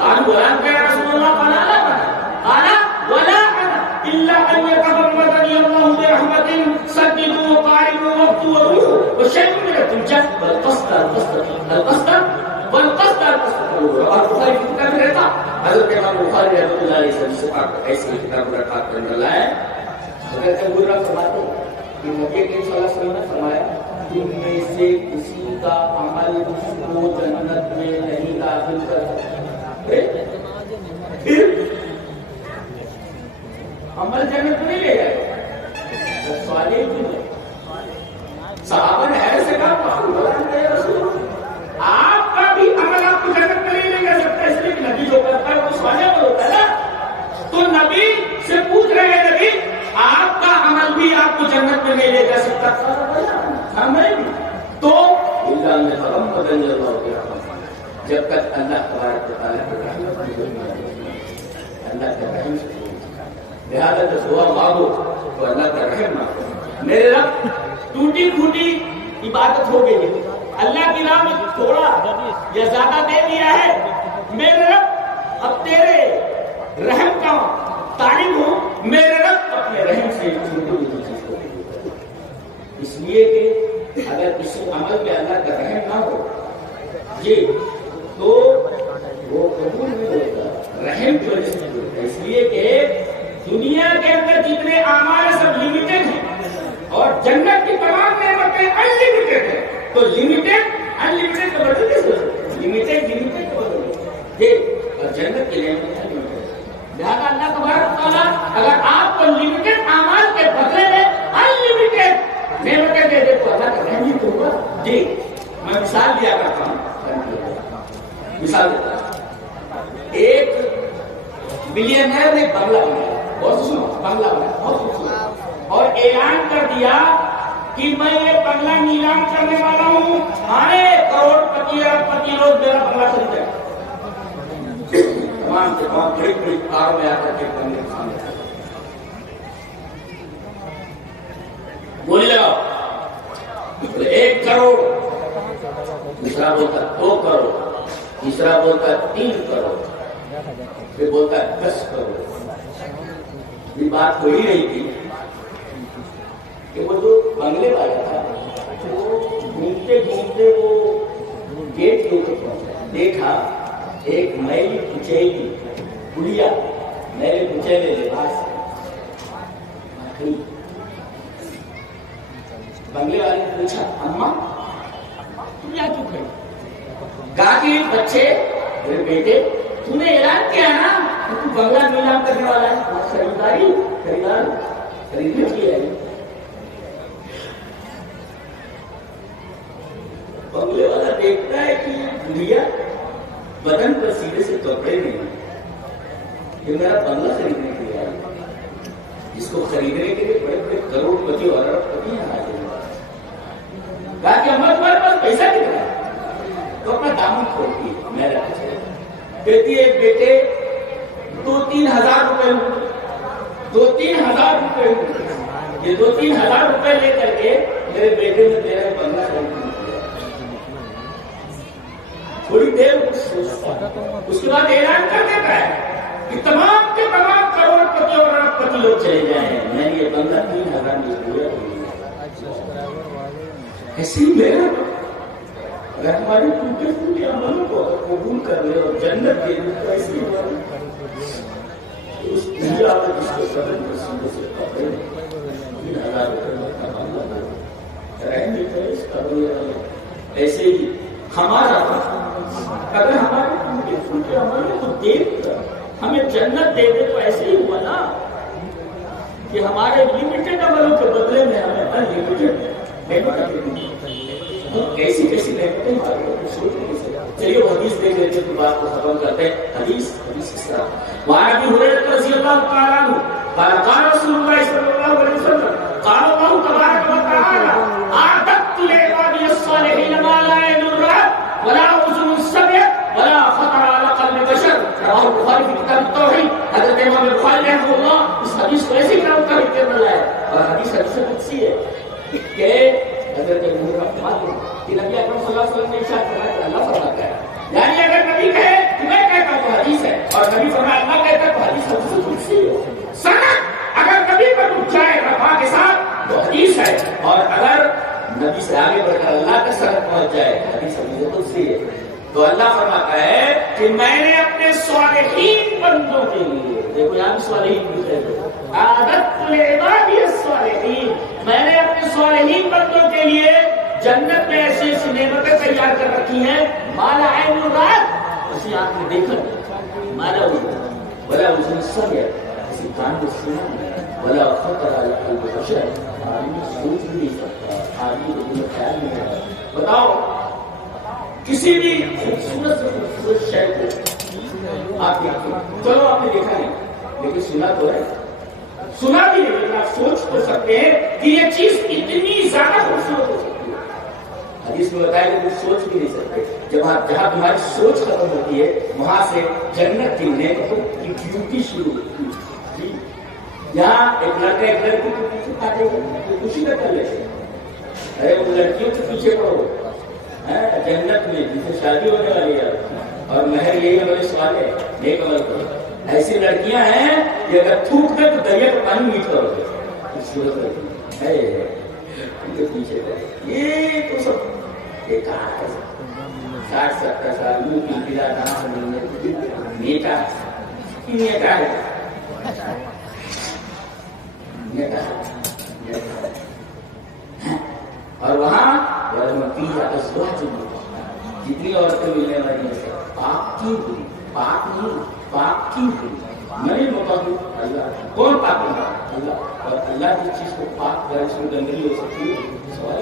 قالوا ولا انت يا رسول الله؟ قال لا قال ولا انا الا ان يتغمدني الله برحمه سددوا وقاربوا وابتوا وروحوا والشيء من التمجد والقصد رواه البخاري في كتاب الرقاق. حضرت امام بخاری رحمۃ اللہ علیہ سے ایسی کتاب الرقاق میں ملا ہے. حضرت ابو ہریرہ فرماتے ہیں کہ نبی کریم صلی اللہ علیہ وسلم نے فرمایا تم میں سے کسی کا عمل اس کو جنت میں نہیں داخل کر سکتا. پھر عمل جنت میں نہیں لے جائے. صالح کیوں ہے؟ صحابہ نے ایسے کہا آپ کا بھی عمل آپ کو جنت میں نہیں لے جا سکتا, اس لیے نبی جو کرتا ہے وہ صالح عمل ہوتا ہے نا. تو نبی سے پوچھ رہے ہیں نبی آپ کا عمل بھی آپ کو جنت میں نہیں لے جا سکتا. ہمیں بھی تو جب تک اللہ تبارک و تعالیٰ اللہ کا رحم سے لہٰذا جب دعا مانگو تو اللہ کا رحم مانگو. میرے رب ٹوٹی پھوٹی عبادت ہو گئی ہے, اللہ کی راہ میں تھوڑا یا زیادہ دے دیا ہے, میرے رب اب تیرے رحم کا طالب ہوں, میرے رب اپنے رحم سے اس لیے کہ اگر کسی عمل میں اللہ کا رحم نہ ہو جی تو وہ قبول نہیں ہوتا, رحم کی وجہ سے ہوتا ہے. اس لیے کہ دنیا کے اندر جتنے اعمال سب لمیٹڈ ہیں اور جنت کی تمام نعمتیں ان لمیٹڈ ہیں. تو لمیٹڈ ان لمیٹڈ کا بدل کیسے لمیٹڈ کا بدل جی اور جنت کے نعمتیں لہٰذا اللہ تبارک تعالیٰ اگر آپ کو لمیٹڈ اعمال کے بدلے میں ان لمیٹڈ نعمتیں دے دے تو اللہ کا رحم ہی تو ہوگا. جی میں مثال دیا کرتا ہوں, مثال دیتا ہوں. ایک بلینئر نے بنگلہ بنایا, بہت سنو بنگلہ بنایا بہت خوبصورت, اور اعلان کر دیا کہ میں یہ بنگلہ نیلام کرنے والا ہوں, آئے کروڑ پتی ارب پتی لوگ میرا بنگلہ خریدے. تمام کے تمام بڑی بڑی کار میں آ کر کے بنگلے کے سامنے بولی لگاؤ, 1 کروڑ, دوسرا بولتا 2 کروڑ, تیسرا بولتا 3 کروڑ, پھر بولتا 10 کروڑ. یہ بات ہو ہی رہی تھی کہ وہ جو بنگلے والا تھا وہ گھومتے گھومتے وہ گیٹ کے اوپر پہنچا, دیکھا ایک میلی کچیلی گڑیا میرے کچیلے لباس بنگلے والے نے پوچھا اماں تم یہاں کیوں کھڑی؟ کہا کہ بچے میرے بیٹے تم نے اعلان کیا نا کہ تم بنگلہ نیلام کرنے والا ہے، خریدار خریدنے کی ہے. بنگلے والا دیکھتا ہے کہ گڑیا بدن پر سیدھے سے کپڑے نہیں، یہ میرا بنگلہ خریدنے کے لیے آیا، جس کو خریدنے کے لیے بڑے بڑے کروڑ پتی اور ارب پتی ہیں آگے. کہا کہ ہمارے تمہارے پاس پیسہ کتنا ہے؟ تو اپنا دامن کھولتی ہے، میں رکھا کہتی ہے ایک بیٹے 2-3 ہزار روپے ہوں، 2-3 ہزار روپے ہوں، یہ 2-3 ہزار روپے لے کر کے میرے بیٹے نے میرا بنگلہ خریدنے کیا. تھوڑی دیر اس کے بعد اعلان کر دیتا ہے کہ تمام کے تمام کروڑ پتی اور ارب پتی لوگ چلے جائیں، میں نے یہ بنگلہ 3,000 میں پورا کیا. ایسے ہی میرا اگر ہمارے ٹوٹے پھوٹے عملوں کو قبول کر لے اور جنت دے دے تو ایسے ہی اس دنیا میں جس کو سبن کو سیدھے سے پکڑے 3,000 روپے کا بنگلہ رہنے کا اس کا ایسے ہی ہمارا اگر ہمارے ٹوٹے پھوٹے عملوں کو دیکھ کر ہمیں جنت دے دے تو ایسے ہی ہوا نا کہ ہمارے لمیٹڈ عملوں کے بدلے میں ہمیں انلمیٹڈ کیسی کیسی نعمتیں. چلیے وہ حدیث دیکھ لیتے تو بات کو ختم کرتے ہیں. حدیث اس طرح وعن ابی ہریرہ رضی اللہ تعالی عنہ قال قال رسول اللہ صلی اللہ علیہ وسلم قال اللہ تبارک و تعالی اعددت لعبادی الصالحین ما لا عین رأت ولا اذن سمعت ولا خطر على قلب بشر. رواه البخاری في کتاب التوحید. حضرت امام بخاری رحمہ اللہ اس حدیث کو ایسی طرح متعلق کرنے لائے اور حدیث قدسی ہے کہ حضرت کہ نبی اکرم صلی اللہ علیہ وسلم نے ارشاد فرمایا کہ اللہ فرماتا ہے، یعنی اگر نبی کہے کہ میں کہتا ہوں تو حدیث ہے، اور نبی فرمایا اللہ کہتا ہے تو حدیث قدسی ہے. سند اگر نبی پر رک جائے رفع کے ساتھ تو حدیث ہے، اور اگر نبی سے آگے بڑھ کر اللہ کے سند پہنچ جائے حدیث قدسی ہے. تو اللہ فرماتا ہے کہ میں نے اپنے صالحین بندوں کے لیے، دیکھو یہاں صالحین بھی ہے، اعددت لعبادی الصالحین، میں نے اپنے صالحین بندوں کے لیے جنت میں ایسی ایسی نعمتیں تیار کر رکھی ہیں مالا عین رأت، اسی آنکھ نے دیکھا، مالا ولا اذن سمعت، اسی کان نے سنا، ولا خطر علی قلب بشر، آدمی سوچ بھی نہیں سکتا، آدمی کو دل میں خیال نہیں آتا. بتاؤ کسی بھی خوبصورت سے خوبصورت شے کو آپ دیکھیں، چلو آپ نے دیکھا نہیں لیکن سنا تو ہے، سنا بھی ہے لیکن آپ سوچ تو سکتے ہیں کہ یہ چیز اتنی زیادہ خوبصورت ہو سکتی ہے. حدیث میں بتایا کہ کچھ سوچ بھی نہیں سکتے. جہاں تمہاری سوچ ختم ہوتی ہے وہاں سے جنت کی نعمتوں کی بیوٹی شروع ہوتی ہے. یہاں ایک لڑکا ایک لڑکی کو پیچھے کاٹے گا تو خوشی کا کر لیتے ہیں، ارے وہ لڑکیوں کے پیچھے پڑو جنت میں جن سے شادی ہونے والی ہے اور مہر یہی ہمارے سوال ہے نیک عمل کرو. ایسی لڑکیاں ہیں کہ اگر تھوک دے تو دریا کا پانی میٹھا ہو جائے. ان کے پیچھے یہ تو سب یہ کہاں ہے 60-70 سال منہ کی پلا نام نیتا نیتا ہے اور وہاں جتنی عورتیں ملنے والی ہیں پاک کی ہوئی، پاک نہیں پاک کی ہوئی. میں نہیں بتا ہوں اللہ کون پاک ہوگا؟ اللہ. اور اللہ جس چیز کو پاک کرے اس میں گندگی ہو سکتی ہے سوال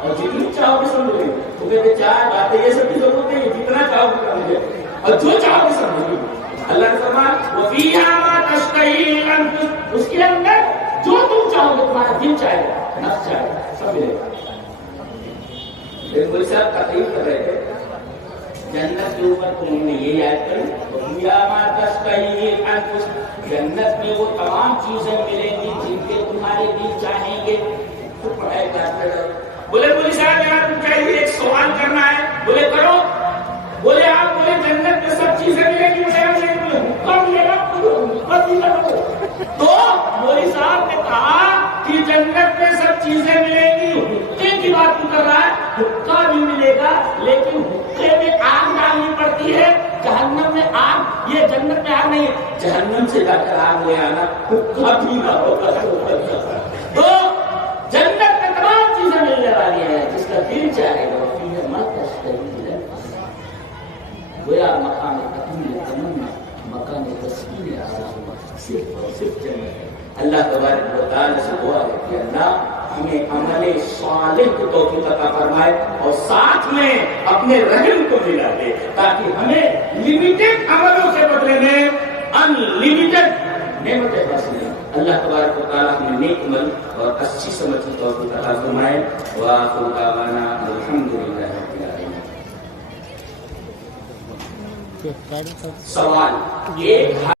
اور جتنی چاہو گے سمجھ لیں گے. تو کہتے چائے باتیں یہ سب کی ضرورت نہیں ہے، جتنا چاہو گے کر لیں اور جو چاہو گے سمجھ لیں. اللہ نے فرمایا وفیہا ما تشتہی الانفس، اس کے اندر جو تم چاہو گے تمہارا دل چاہے گا، نفس چاہے گا، سب ملے گا. کوئی صاحب تقریر کر رہے تھے جنت کے اوپر تو انہوں نے یہ یاد کری وفیہا ما تشتہی الانفس، جنت میں وہ تمام چیزیں ملیں گی جن کے تمہارے دل چاہیں گے. تو پڑھائی کرتے رہو. بولے پولیس صاحب یہاں تم چاہیے ایک سوال کرنا ہے. بولے کرو. بولے آپ بولے جنت میں سب چیزیں ملیں گی. تو مولوی صاحب نے کہا کہ جنت میں سب چیزیں ملیں گی. حقے کی بات تو کر رہا ہے، حقہ بھی ملے گا ہے جنت میں آگ نہیں ہے، جہنم سے جا کر آگ لے آنا کبھی نہ ہوگا۔ تو جنت میں تمام چیزیں ملنے والی ہیں، جس کا دل چاہے گا فیہ ما تشتہی الانفس، گویا مقام تکمیل تمنا، مقام تسکین آرام صرف اور صرف جنت ہے۔ اللہ تبارک و تعالی سے دعا ہے کہ اللہ ہمیں عمل صالح کو توفیق عطا فرمائے اور ساتھ میں اپنے رحم کو ملا دے، تاکہ ہمیں لمیٹڈ عملوں سے بدلے میں ان لمیٹڈ نعمتیں حاصل ہیں۔ اللہ تبارک و تعالی ہمیں نیک عمل اور اچھی سمجھ کی توفیق عطا فرمائے۔ وآخر دعوانا الحمدللہ رب العالمین۔ سوال ایک